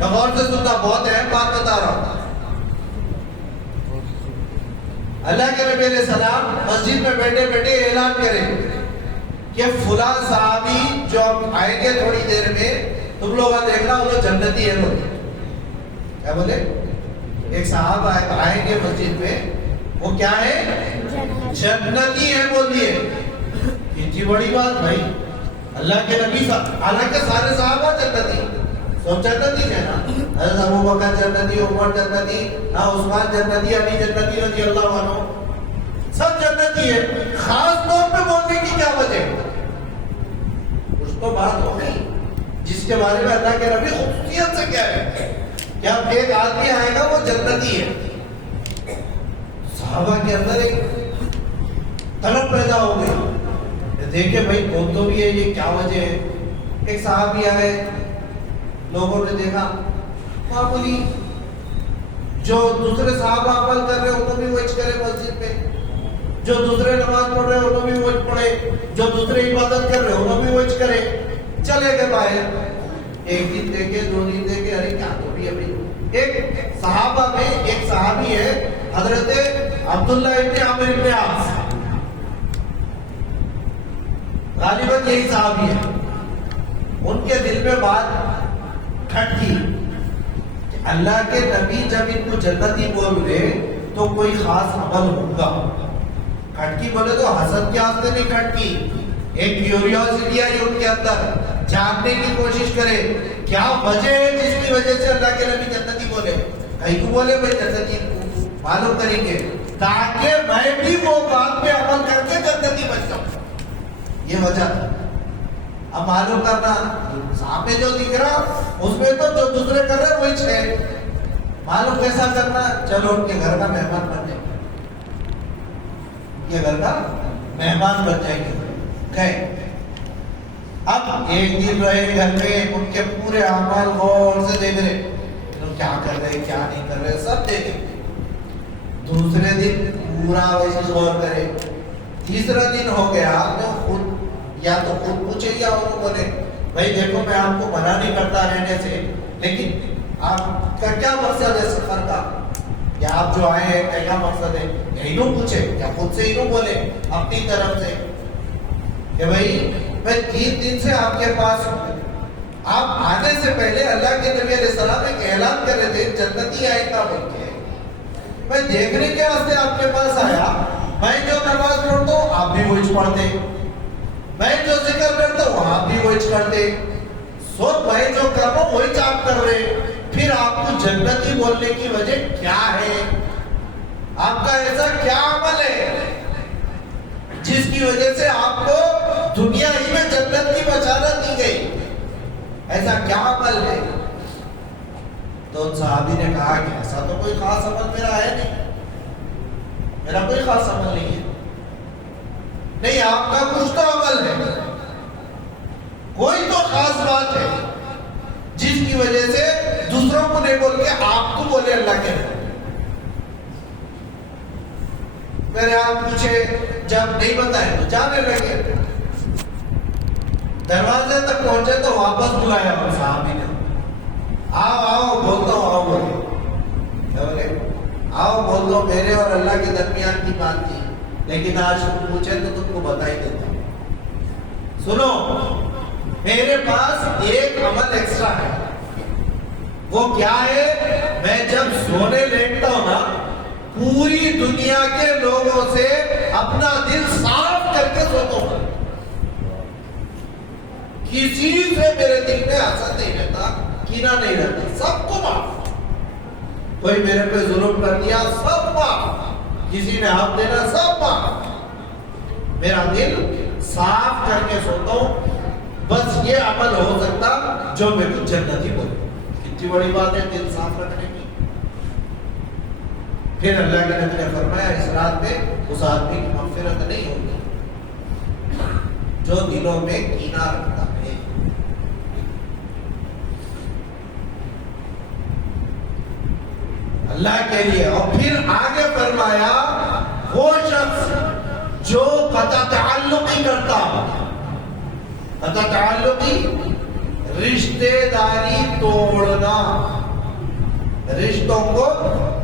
غور سے سننا, بہت اہم بات بتا رہا ہوں. اللہ کے نبی علیہ السلام مسجد میں بیٹھے بیٹھے اعلان کریں کہ فلاں صحابی جو آئیں گے تھوڑی دیر میں, تم لوگ دیکھنا وہ جنتی ہے. بولے کیا بولے؟ ایک صحابہ آئیں گے مسجد میں, وہ کیا ہے؟ جنتی ہے. بول دیے اتنی بڑی بات بھائی. اللہ کے نبی حالانکہ سارے صحابہ جنتی, سب جنتی ہے نا. حضرت ابو بکر جنتی, عمر جنتی, عثمان جنتی, علی جنتی رضی اللہ عنہ, سب جنتی ہے. خاص طور پہ بولنے کی کیا وجہ؟ کچھ تو بات ہو گئی جس کے بارے میں اللہ کے نبی خصوصیت سے کیا ہے کہ اب ایک آدمی آئے گا وہ جنتی ہے. صحابہ کے اندر ایک طلب پیدا ہو گئی, دیکھے بھائی کون تو بھی ہے, یہ کیا وجہ ہے؟ ایک صحابی آئے, لوگوں نے دیکھا معمولی جو دوسرے صحابہ عمل کر رہے انہوں بھی وہی کرے مسجد میں, جو دوسرے نماز پڑھ رہے انہوں بھی وہی پڑھے, جو دوسرے عبادت کر رہے انہوں بھی وہی کرے. چلے گئے باہر, ایک دن دیکھے, 2 دن دیکھے, ارے کیا تو بھی ابھی. ایک صحابہ میں ایک صحابی ہے حضرت عبداللہ ابن عامر ابن عاص, غالباً یہی صحابی ہے. ان کے دل میں بات کھٹکی کہ اللہ کے نبی جب ان کو جنتی بول رہے تو کوئی خاص عمل ہوگا. کھٹکی بولے تو حسد کے واسطے نہیں کھٹکی, ایک کیوریوسٹی آئی ان کے اندر، جاننے کی کوشش کرے کیا وجہ ہے جس کی وجہ سے اللہ کے نبی جنتی بولے. کہیں کو بولے بھائی جنتی معلوم کریں گے تاکہ میں بھی وہ بات پہ عمل کر کے جنتی بن جاؤں. یہ وجہ ہے. اب معلوم کرنا سامنے جو دکھ رہا اس میں تو جو دوسرے کر رہے وہی ہے. معلوم کیسا کرنا؟ چلو ان کے گھر کا مہمان بن جائیں گے، ان کے گھر کا مہمان بن جائیں گے. اب ایک دن رہے گھر میں، ان کے پورے اعمال غور سے دیکھ رہے کیا کر رہے کیا نہیں کر رہے سب دیکھے. دوسرے دن پورا ویسے غور کرے. تیسرا دن ہو گیا تو خود یا تو خود پوچھے یا ان کو بولے بھائی دیکھو میں آپ کو منع نہیں کرتا رہنے سے، لیکن آپ کا کیا مقصد ہے سفر کا، یا آپ جو آئے ہیں کیا مقصد ہے؟ انہوں پوچھے یا خود سے انہوں بولے اپنی طرف سے کہ بھائی میں 3 دن سے آپ کے پاس ہوں. آپ آنے سے پہلے اللہ کے نبی علیہ السلام ایک اعلان کر رہے تھے جنتی آئے گا بول کے. میں دیکھنے کے واسطے آپ کے پاس آیا. میں جو نماز پڑھتا ہوں آپ بھی وہی پڑھتے، میں جو ذکر کرتا ہوں آپ بھی وہی کرتے. سو میں جو کر رہا ہوں وہی آپ کر رہے. پھر آپ کو جنتی بولنے کی وجہ کیا ہے؟ آپ کا ایسا کیا عمل ہے جس کی وجہ سے آپ کو دنیا ہی میں جنت کی بشارت دی گئی؟ ایسا کیا عمل ہے؟ تو صحابی نے کہا کہ ایسا تو کوئی خاص عمل میرا ہے نہیں، میرا کوئی خاص عمل نہیں ہے. نہیں آپ کا کچھ تو عمل ہے، کوئی تو خاص بات ہے جس کی وجہ سے دوسروں کو نہیں بول کے آپ کو بولے اللہ کے نبی. میرے آپ پوچھے، جب نہیں بتائے تو جانے لگے. دروازے تک پہنچے تو واپس بلایا اور صحابی نے آؤ آؤ بولتا ہوں آؤ بولے آؤ بول دو میرے اور اللہ کے درمیان کی بات تھی، لیکن آج تم پوچھے تو تم کو بتا ہی دیتا ہوں. سنو میرے پاس ایک عمل ایکسٹرا ہے. وہ کیا ہے؟ میں جب سونے لیٹتا ہوں نا پوری دنیا کے لوگوں سے اپنا دل صاف کر کے سوتا ہوں. کسی سے میرے دل میں حسد نہیں رہتا، کینہ نہیں رہتا، سب کو معاف. کوئی میرے پہ ظلم کر دیا سب معاف، کسی نے حق دینا سب معاف. میرا دل صاف کر کے سوتا ہوں. بس یہ عمل ہو سکتا جو میں کو جنتی بولے. کتنی بڑی بات ہے دل صاف رکھنے کی. پھر اللہ کے نبی نے فرمایا اس رات میں اس آدمی کی مغفرت نہیں ہوگی جو دلوں میں کینہ رکھتا ہے. اللہ کے لیے. اور پھر آگے فرمایا وہ شخص جو قطع تعلقی کرتا، قطع تعلقی رشتے داری توڑنا، رشتوں کو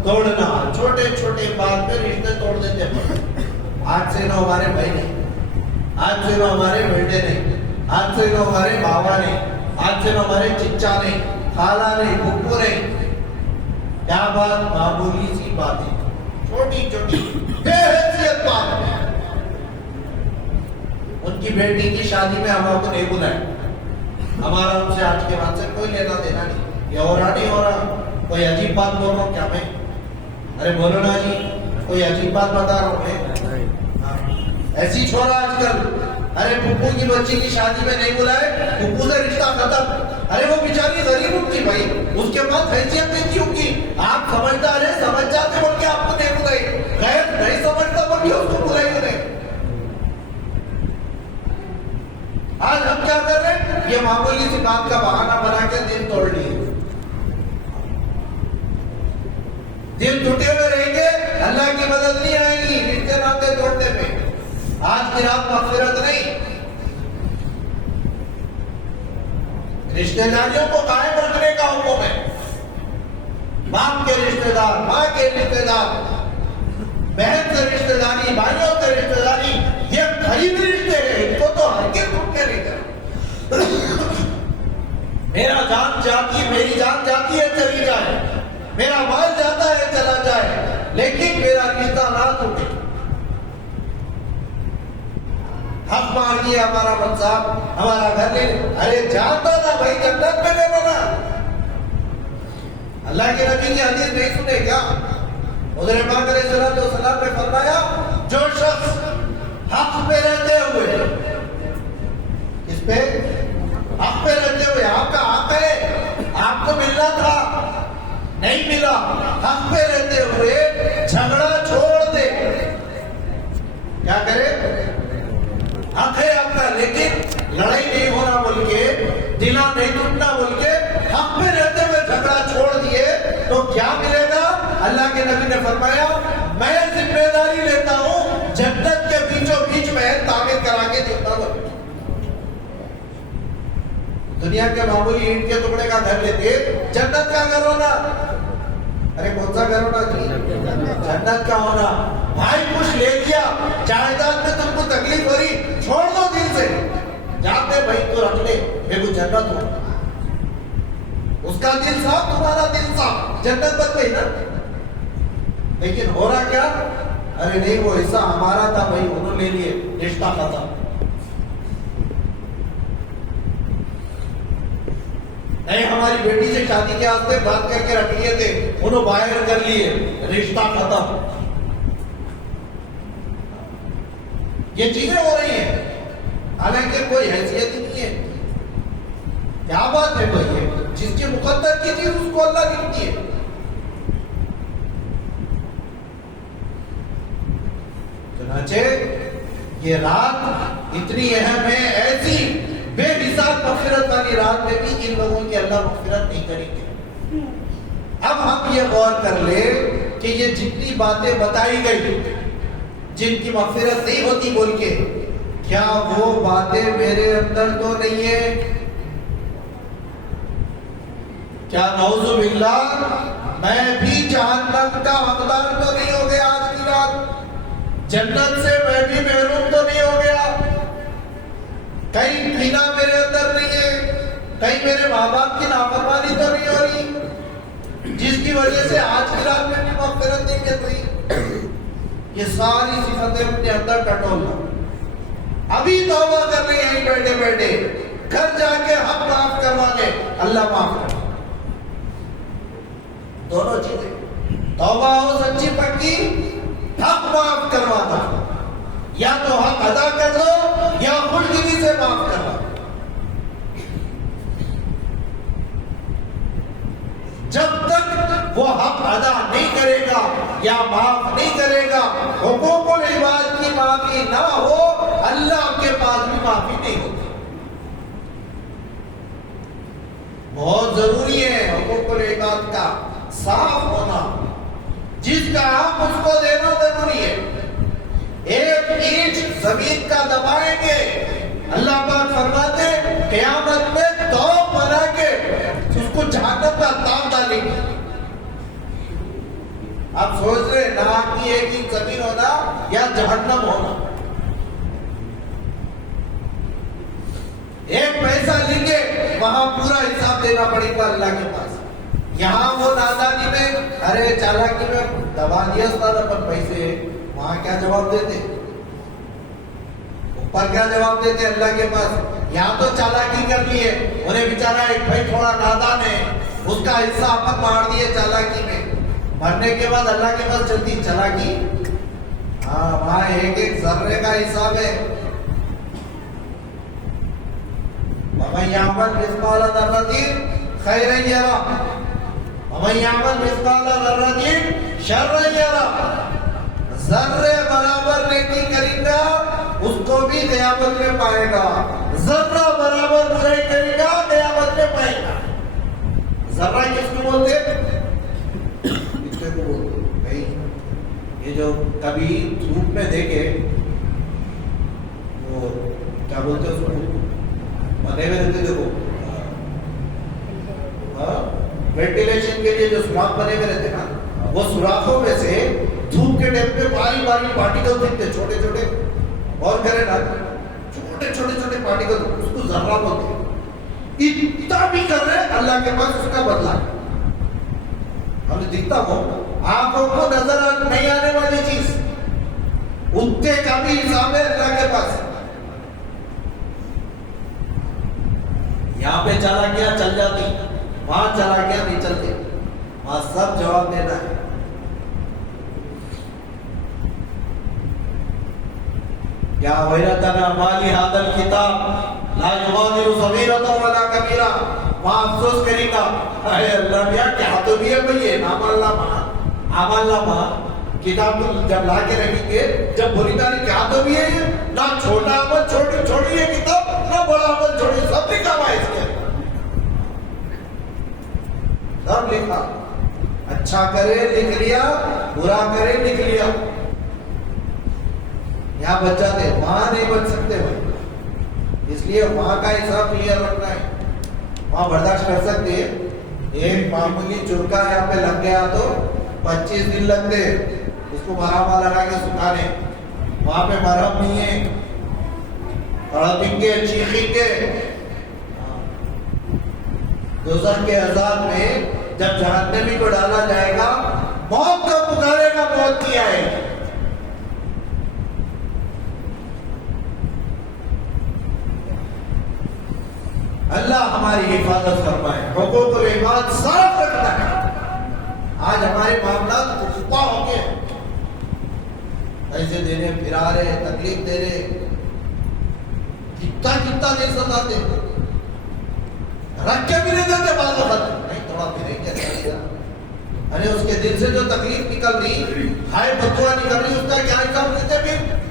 توڑنا. چھوٹے چھوٹے بات پہ رشتے توڑ دیتے ہیں. آج سے نہ ہمارے بھائی نہیں، آج سے نہ ہمارے بیٹے نہیں، آج سے نہ ہمارے بابا نہیں، آج سے نہ ہمارے چچا نہیں، خالہ نہیں، پھپھو نہیں. کیا بات؟ معمولی سی باتیں، چھوٹی چھوٹی بے حیثیت بات ہے. ان کی بیٹی کی شادی میں ہم کو نہیں بلائے، ہمارا ان سے آج کے بعد سے کوئی لینا دینا نہیں. یہ ہو رہا نہیں ہو رہا، کوئی عجیب بات بول رہا ہوں کیا میں؟ ارے بولو نا جی، کوئی عجیب بات بتا رہا ہوں میں؟ ایسی چھوڑا آج کل. ارے پھپھو کی بچی کی شادی میں نہیں بلائے، پھپھو سے رشتہ ختم. ارے وہ بیچاری غریب ہوگی بھائی، اس کے پاس حیثیت نہیں تھی ہوگی. آپ سمجھدار ہیں، سمجھ جاتے بول کے آپ کو نہیں بلائی. غیر نہیں سمجھتا بول کے اس کو بلائی نہیں. آج ہم کیا کر رہے ہیں؟ یہ معمولی سی بات کا بہانہ بنا کے دل توڑ لیے. دل ٹوٹے ہوئے رہیں گے، اللہ کی مدد نہیں آئے گی رشتے ناطے توڑنے میں. آج کی رات مغفرت نہیں، رشتے داریوں کو قائم رکھنے کا حکم ہے. باپ کے رشتے دار، ماں کے رشتے دار، بہن سے رشتے داری، بھائیوں سے رشتے داری، یہ قریب رشتے ہیں، ان کو تو ہرگز ٹوٹ کے نہیں کرے. میرا جان جاتی، میری جان جاتی ہے چلی جائے، میرا مال جاتا ہے چلا جائے، لیکن میرا رشتہ نہ ٹوٹے. حق مار مانگیے ہمارا من صاحب ہمارا گھر لے، ارے جاتا نا بھائی جنت میں لے لو نا. اللہ کے نبی کی حدیث نہیں سنے کیا؟ حضور پاک علیہ السلام نے فرمایا جو شخص حق پہ رہتے ہوئے، اس پہ حق پہ رہتے ہوئے، آپ کا حق ہے، آپ کو ملنا تھا نہیں ملا، حق پہ رہتے ہوئے جھگڑا چھوڑ دے. کیا کرے؟ حق ہے آپ کا لیکن لڑائی نہیں ہونا بول کے، دلا نہیں ٹوٹنا بول کے حق پہ رہتے ہوئے جھگڑا چھوڑ دیے تو کیا ملے گا؟ اللہ کے نبی نے فرمایا میں ذمہ داری لیتا ہوں جنت کے بیچوں بیچ میں تعمیر کرا کے دیتا ہوں. دنیا کے معمولی اینٹ کے ٹکڑے کا گھر لیتے، جنت کا گھر ہونا. ارے کون سا گھر ہونا چاہیے؟ جنت کا ہونا. بھائی کچھ لے لیا، جائیداد میں تم کو تکلیف ہو رہی، چھوڑ دو دل سے، جاتے بھائی تو رکھ لے، میرے کو جنت ہو. اس کا دل صاف، تمہارا دل صاف، جنت بن گئی نا. لیکن ہو رہا کیا؟ ارے نہیں وہ حصہ ہمارا تھا بھائی، انہوں لے لیے، رشتہ ختم. نہیں ہماری بیٹی سے شادی کے واسطے بات کر کے رکھ لیے تھے، انہوں باہر کر لیے، رشتہ ختم. یہ چیزیں ہو رہی ہیں حالانکہ کوئی حیثیت ہی نہیں ہے. کیا بات ہے بھائی؟ یہ جس کے مقدر کی چیز اس کو اللہ لکھتی ہے. چنانچہ یہ رات اتنی اہم ہے، ایسی بے حساب مغفرت والی رات میں بھی ان لوگوں کی اللہ مغفرت نہیں کریں گے. اب ہم یہ غور کر لیں کہ یہ جتنی باتیں بتائی گئی جن کی مغفرت نہیں ہوتی بول کے، کیا وہ باتیں میرے اندر تو نہیں ہے؟ کیا نعوذ باللہ میں بھی جہنم کا حقدار تو نہیں ہو گیا آج کی رات؟ جنت سے میں بھی محروم تو نہیں ہو گیا؟ کہیں کینہ میرے اندر نہیں ہے، کہیں میرے ماں باپ کی نافرمانی تو نہیں ہو رہی جس کی وجہ سے آج کی رات میں بھی مغفرت نہیں مل رہی؟ یہ ساری صفتیں اپنے اندر ٹٹولنا. ابھی توبہ کر رہے ہیں بیٹھے بیٹھے، گھر جا کے حق معاف کروانے، اللہ معاف کر. دونوں چیزیں، توبہ ہو سچی پکی، حق معاف کروانا، یا تو حق ادا کر دو یا خودگیری سے معاف کروا. جب تک وہ حق ادا نہیں کرے گا یا معاف نہیں کرے گا، حقوق العباد کی معافی نہ ہو، اللہ کے پاس بھی معافی نہیں ہوتی. بہت ضروری ہے حقوق العباد کا صاف ہونا، جس کا حق اس کو دینا ضروری ہے. ایک اینٹ زمین کا دبائیں گے، اللہ پاک فرماتے قیامت میں دو بنا کے اس کو جہنم کا تاب ڈالیں گے. آپ سوچ رہے نہ کی ایک ہی زمین ہونا یا جہنم ہونا. ایک پیسہ لیں گے وہاں پورا حساب دینا پڑے گا اللہ کے پاس. یہاں وہ نادانی میں، ارے چالاکی میں دبا دیا استاد اپن پیسے، وہاں کیا جواب دیتے؟ اوپر کیا جواب دیتے اللہ کے پاس؟ یہاں تو چالاکی کر لیے، انہیں بیچارہ ایک بھائی تھوڑا نادان ہے، اس کا حصہ اپن مار دیے چالاکی میں. مرنے کے بعد اللہ کے پاس چلتی چالاکی؟ ہاں وہاں ایک ایک ذرے کا حساب ہے. وَمَن يَعْمَلْ مِثْقَالَ ذَرَّةٍ خَيْرًا يَرَهُ وَمَن يَعْمَلْ مِثْقَالَ ذَرَّةٍ شَرًّا يَرَهُ. ذرے برابر نیکی کرے گا اس کو بھی قیامت میں پائے گا، ذرہ برابر برائی کرے گا قیامت میں پائے گا. ذرہ کس کو بولتے؟ کس کو بولتے بھائی؟ یہ جو کبھی دھوپ میں دیکھے وہ کیا بولتے اس کو، بنے ہوئے رہتے دیکھو، وینٹیلیشن کے لیے جو سوراخ بنے ہوئے رہتے نا، وہ سوراخوں میں سے دھوپ کے ٹائم پہ باری باری پارٹیکل دکھتے چھوٹے چھوٹے. اور کرے نا چھوٹے چھوٹے چھوٹے پارٹیکل، اس کو ذرہ بولتے ہیں. اتنا بھی کر رہے اللہ کے پاس اس کا بدلہ ہمیں دکھتا ہو، آنکھوں کو نظر نہیں آنے والی چیز اتنے کا بھی حساب ہے اللہ کے پاس. یہاں پہ چلا گیا چل جاتی، وہاں چلا گیا نہیں چلتے، وہاں سب جواب دینا ہے. یا ویلتنا مالی ھذا الکتاب لا یغادر صغیرۃ ولا کبیرہ. وہاں افسوس کرے گا، اے اللہ میاں کیا تو بھی ہے بھئی یہ اعمال نامہ کتاب تو جب لا کے رکھیں گے، جب بری تاری کیا تو بھی ہے یہ، نہ چھوٹا عمل چھوڑی ہے کتاب، نہ بڑا عمل چھوڑی، سب لکھا ہوا ہے اس کے سب لکھا. اچھا کرے لکھ لیا، برا کرے لکھ لیا. یہاں بچ جاتے، وہاں نہیں بچ سکتے بھائی. اس لیے وہاں کا حساب کلیئر رکھنا ہے. وہاں برداشت کر سکتے، ایک معمولی چرکا یہاں پہ لگ گیا تو 25 دن لگتے اس کو مرہم لگا کے سکھانے. وہاں پہ مرہم نہیں ہے، تڑپیں گے چیخیں گے. دوزخ کے عذاب میں جب جہنمی کو ڈالا جائے گا، موت کا پکارے گا، موت نہیں آئے گی. اللہ ہماری حفاظت فرمائے. حقوق العباد صاف رکھنا ہے. آج ہمارے معاملات خفا ہو گئے، پیسے دینے پھرا رہے، تکلیف دے رہے، کتنا دیر ستاتے، رکھ کے بھی نہیں دیتے. بعض وقت نہیں تھوڑا پھریں گے، ارے اس کے دل سے جو تکلیف نکل رہی، ہائے بدعا نکل رہی، اس کا کیا حساب دیتے پھر؟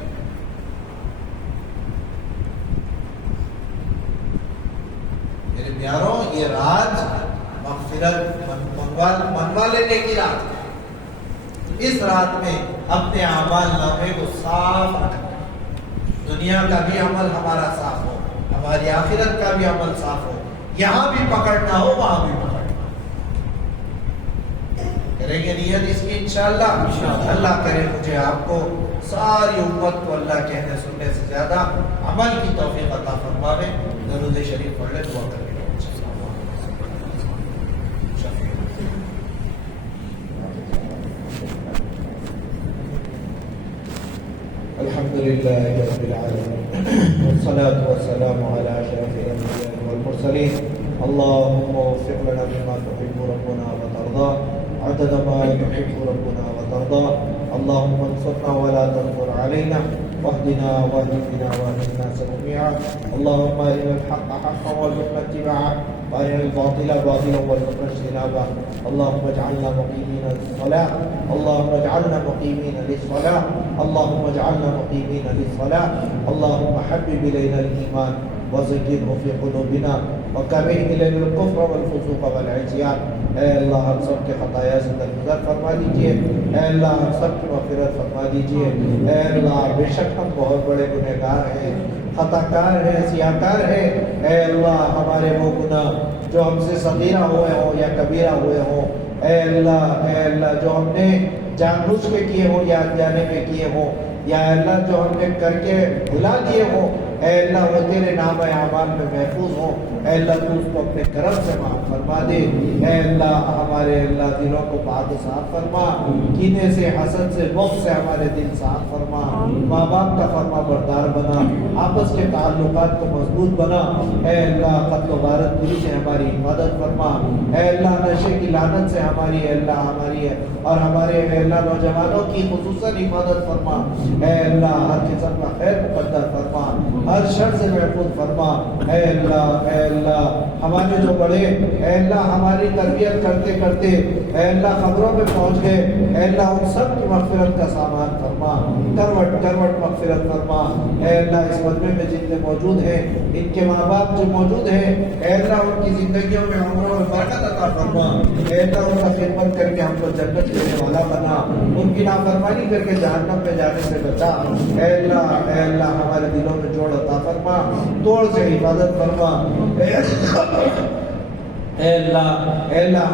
میرے پیاروں، یہ رات مغفرت منوا لینے کی رات ہے. اس رات میں اپنے اعمال نامے کو صاف رکھنا، دنیا کا بھی عمل ہمارا صاف ہو، ہماری آخرت کا بھی عمل صاف ہو. یہاں بھی پکڑنا ہو، وہاں بھی پکڑنا. کریں گے نیت اس کی انشاءاللہ. اللہ کرے مجھے آپ کو ساری امت کو اللہ کہنے سننے سے زیادہ عمل کی توفیق عطا فرماوے. درود شریف پڑھ لے، دعا کریں. الحمد لله رب العالمين والصلاة والسلام على أشرف الأنبياء والمرسلين. اللهم وفق لنا بما تحب ربنا وترضى عدد ما تحب ربنا وترضى. اللهم انصرنا ولا تنصر علينا، واهدنا واهد بنا واهد الناس جميعا. اللهم ارنا الحق حقا وارزقنا اتباعه، وارنا الباطل باطلا وارزقنا اجتنابه. اللهم اجعلنا مقيمين للصلاة، اللهم اجعلنا مقيمين للصلاة، اللهم اجعلنا مقيمين للصلاة. اللهم حبب إلينا الإيمان وزينه في قلوبنا وكره إلينا الكفر والفسوق والعصيان. اے اللہ ہم سب کے خطایا سے درگزر فرما دیجئے. اے اللہ ہم سب کی مغفرت فرما دیجئے. اے اللہ بے شک ہم بہت بڑے گنہگار ہیں، خطا کار ہیں، سیاہ کار ہیں. اے اللہ ہمارے وہ گناہ جو ہم سے صغیرہ ہوئے ہوں یا کبیرہ ہوئے ہوں، اے اللہ جو ہم نے جان بوجھ کے کیے ہوں یا انجانے میں کیے ہوں، یا اللہ جو ہم نے کر کے بھلا دیے ہوں، اے اللہ وہ تیرے نام اعمال میں محفوظ ہوں. اے اللہ تو اس کو اپنے کرم سے معاف فرما دے. اے اللہ ہمارے اللہ دلوں کو پاک و صاف فرما، کینے سے، حسد سے، بغض سے ہمارے دل صاف فرما. ماں باپ کا فرما بردار بنا، آپس کے تعلقات کو مضبوط بنا. اے اللہ قتل و غارت گری سے ہماری حفاظت فرما. اے اللہ نشے کی لعنت سے ہماری ہماری اور ہمارے اے اللہ نوجوانوں کی خصوصاً حفاظت فرما. اے اللہ ہر قسم کا خیر مقدر فرما، ہر شر سے محفوظ فرما. اے اللہ ہمارے جو بڑے اے اللہ ہماری تربیت کرتے کرتے اے اللہ خبروں پہ پہنچ گئے، اے اللہ ان سب کی مغفرت کا سامان فرما، کروٹ مغفرت فرما. اے اللہ اس مجمع میں جتنے موجود ہیں، ان کے ماں باپ جو موجود ہیں، اے اللہ ان کی زندگیوں میں عمر اور برکت عطا فرما. اے اللہ ان کا خدمت کر کے ہم کو جنت دینے والا بنا، ان کی نافرمانی کر کے جہنم میں جانے سے بچا. اے اللہ ہمارے دلوں میں جوڑ عطا فرما، توڑ سے حفاظت فرما. اے اللہ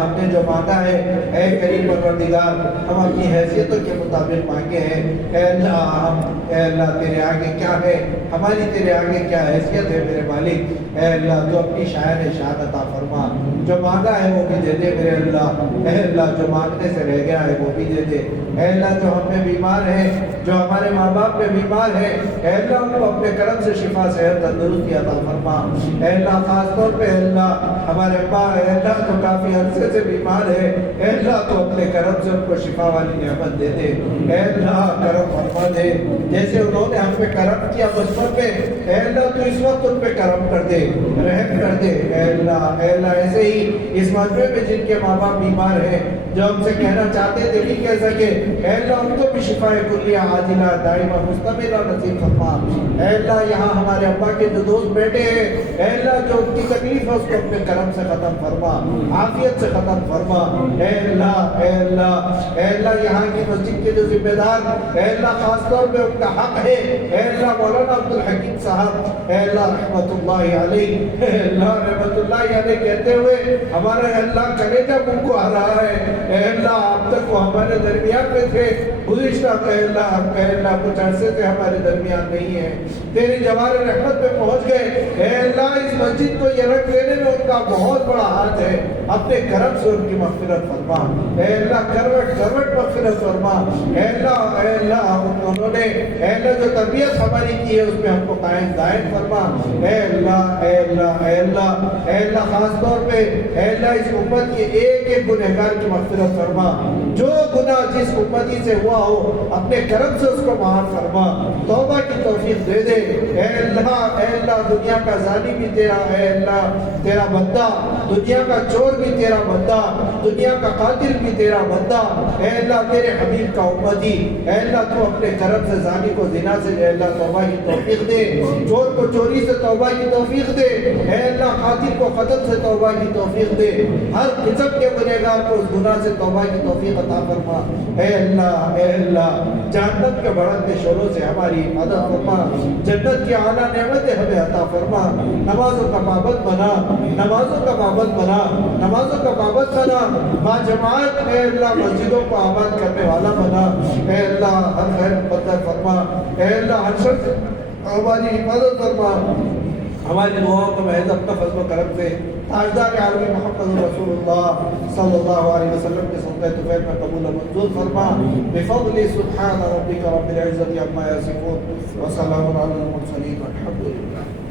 ہم نے جو مانگا ہے اے کریم پروردگار ہم اپنی حیثیتوں کے مطابق مانگے ہیں اے اللہ تیرے آگے کیا ہے، ہماری تیرے آگے کیا حیثیت ہے میرے مالک۔ اے اللہ تو اپنی شان عطا فرما، جو مانگا ہے وہ بھی دے دے میرے اللہ۔ اے اللہ جو مانگنے سے رہ گیا ہے وہ بھی دے دے۔ اے اللہ جو ہم میں بیمار ہیں، جو ہمارے ماں باپ میں بیمار ہیں، اے اللہ ان کو اپنے کرم سے شفا صحت تندرستی عطا فرما۔ اے اللہ خاص طور پہ اللہ ہمارے ابا اے اللہ تو کافی عرصے سے بیمار ہے، اے اللہ تو اپنے کرم سے ان کو شفا والی نعمت دے دے۔ اے اللہ کرم فرما دے، جیسے انہوں نے ہم پہ کرم کیا بچپن پہ، اے اللہ تو اس وقت ان پہ کرم کر دے، رحم کر دے۔ اے اللہ ایسے ہی اس مجمع میں جن کے ماں باپ بیمار ہیں، جو ہم سے کہنا چاہتے تھے نہیں کہہ سکے، اے اللہ ان کو بھی شفا کلیہ عاجلہ دائمہ مستمرہ نصیب فرما۔ اے اللہ یہاں ہمارے ابا کے جو دوست بیٹھے ہیں، اے اللہ جو ان کی تکلیف ہے اس کو اپنے کرم سے ختم فرما، عافیت سے ختم فرما۔ اے اللہ یہاں کی مسجد کے جو ذمہ دار، اے اللہ خاص طور پہ ان کا حق ہے، اے اللہ مولانا عبدالحکیم صاحب، اے اللہ رحمت اللہ علیہ، اے اللہ رحمت اللہ علیہ کہتے ہوئے ہمارے اللہ کلیجہ منہ کو آ رہا ہے۔ اے اللہ آپ تک وہ ہمارے درمیان میں تھے، گزشتہ اے اللہ کچھ عرصے سے ہمارے درمیان نہیں ہے، تیری جوار رحمت میں پہنچ گئے۔ اے اللہ اس مسجد کو یہ رکھ لینے میں ان کا بہت بڑا ہاتھ ہے، اپنے کرم سے ان کی مغفرت فرما۔ اے اللہ کروٹ مغفرت فرما۔ اے اللہ انہوں نے اے اللہ جو تربیت ہماری کی ہے اس میں ہم کو قائم دائم فرما۔ اے اللہ خاص طور پہ اے اللہ اس امت کے ایک ایک گنہگار کی مغفرت فرما، جو گناہ جس امتی سے ہوا ہو اپنے کرم سے اس کو معاف فرما، توبہ کی توفیق دے دے۔ اے اللہ دنیا کا ظالم بھی تیرا اے اللہ تیرا بندہ، دنیا کا چور بھی تیرا بندہ، دنیا کا قاتل بھی تیرا بندہ، اے اللہ تیرے حبیب کا امتی۔ اے اللہ تو اپنے کرم سے زانی کو زنا سے اے اللہ توبہ کی توفیق دے، چور کو چوری سے توبہ کی توفیق دے، اے اللہ قاتل کو قتل سے توبہ کی توفیق دے، ہر قسم کے گنہگار کو اس گناہ سے توبہ کی توفیق عطا فرما۔ اے اللہ جہنم کے بھڑکتے شعلوں سے ہماری حفاظت فرما، جنت کی اعلیٰ نعمتیں ہمیں عطا فرما، نمازوں کا پابند بنا، نمازوں کا پابند بنا، نمازوں کا پابند بنا، با جماعت اے اللہ مسجدوں کو آباد کرنے والا بنا۔ اے اللہ ہر خیر مقدر فرما، اے اللہ ہر شخص ہماری حفاظت فرما، ہماری دعاؤں کو محض اپنا فضل و کرم سے تاجدار عالم محمد رسول اللہ صلی اللہ علیہ وسلم کے صدقہ طفیل میں قبول و منظور فرما۔ بفضل سبحان ربک رب العزت عما یصفون وسلام علی المرسلین والحمد للہ۔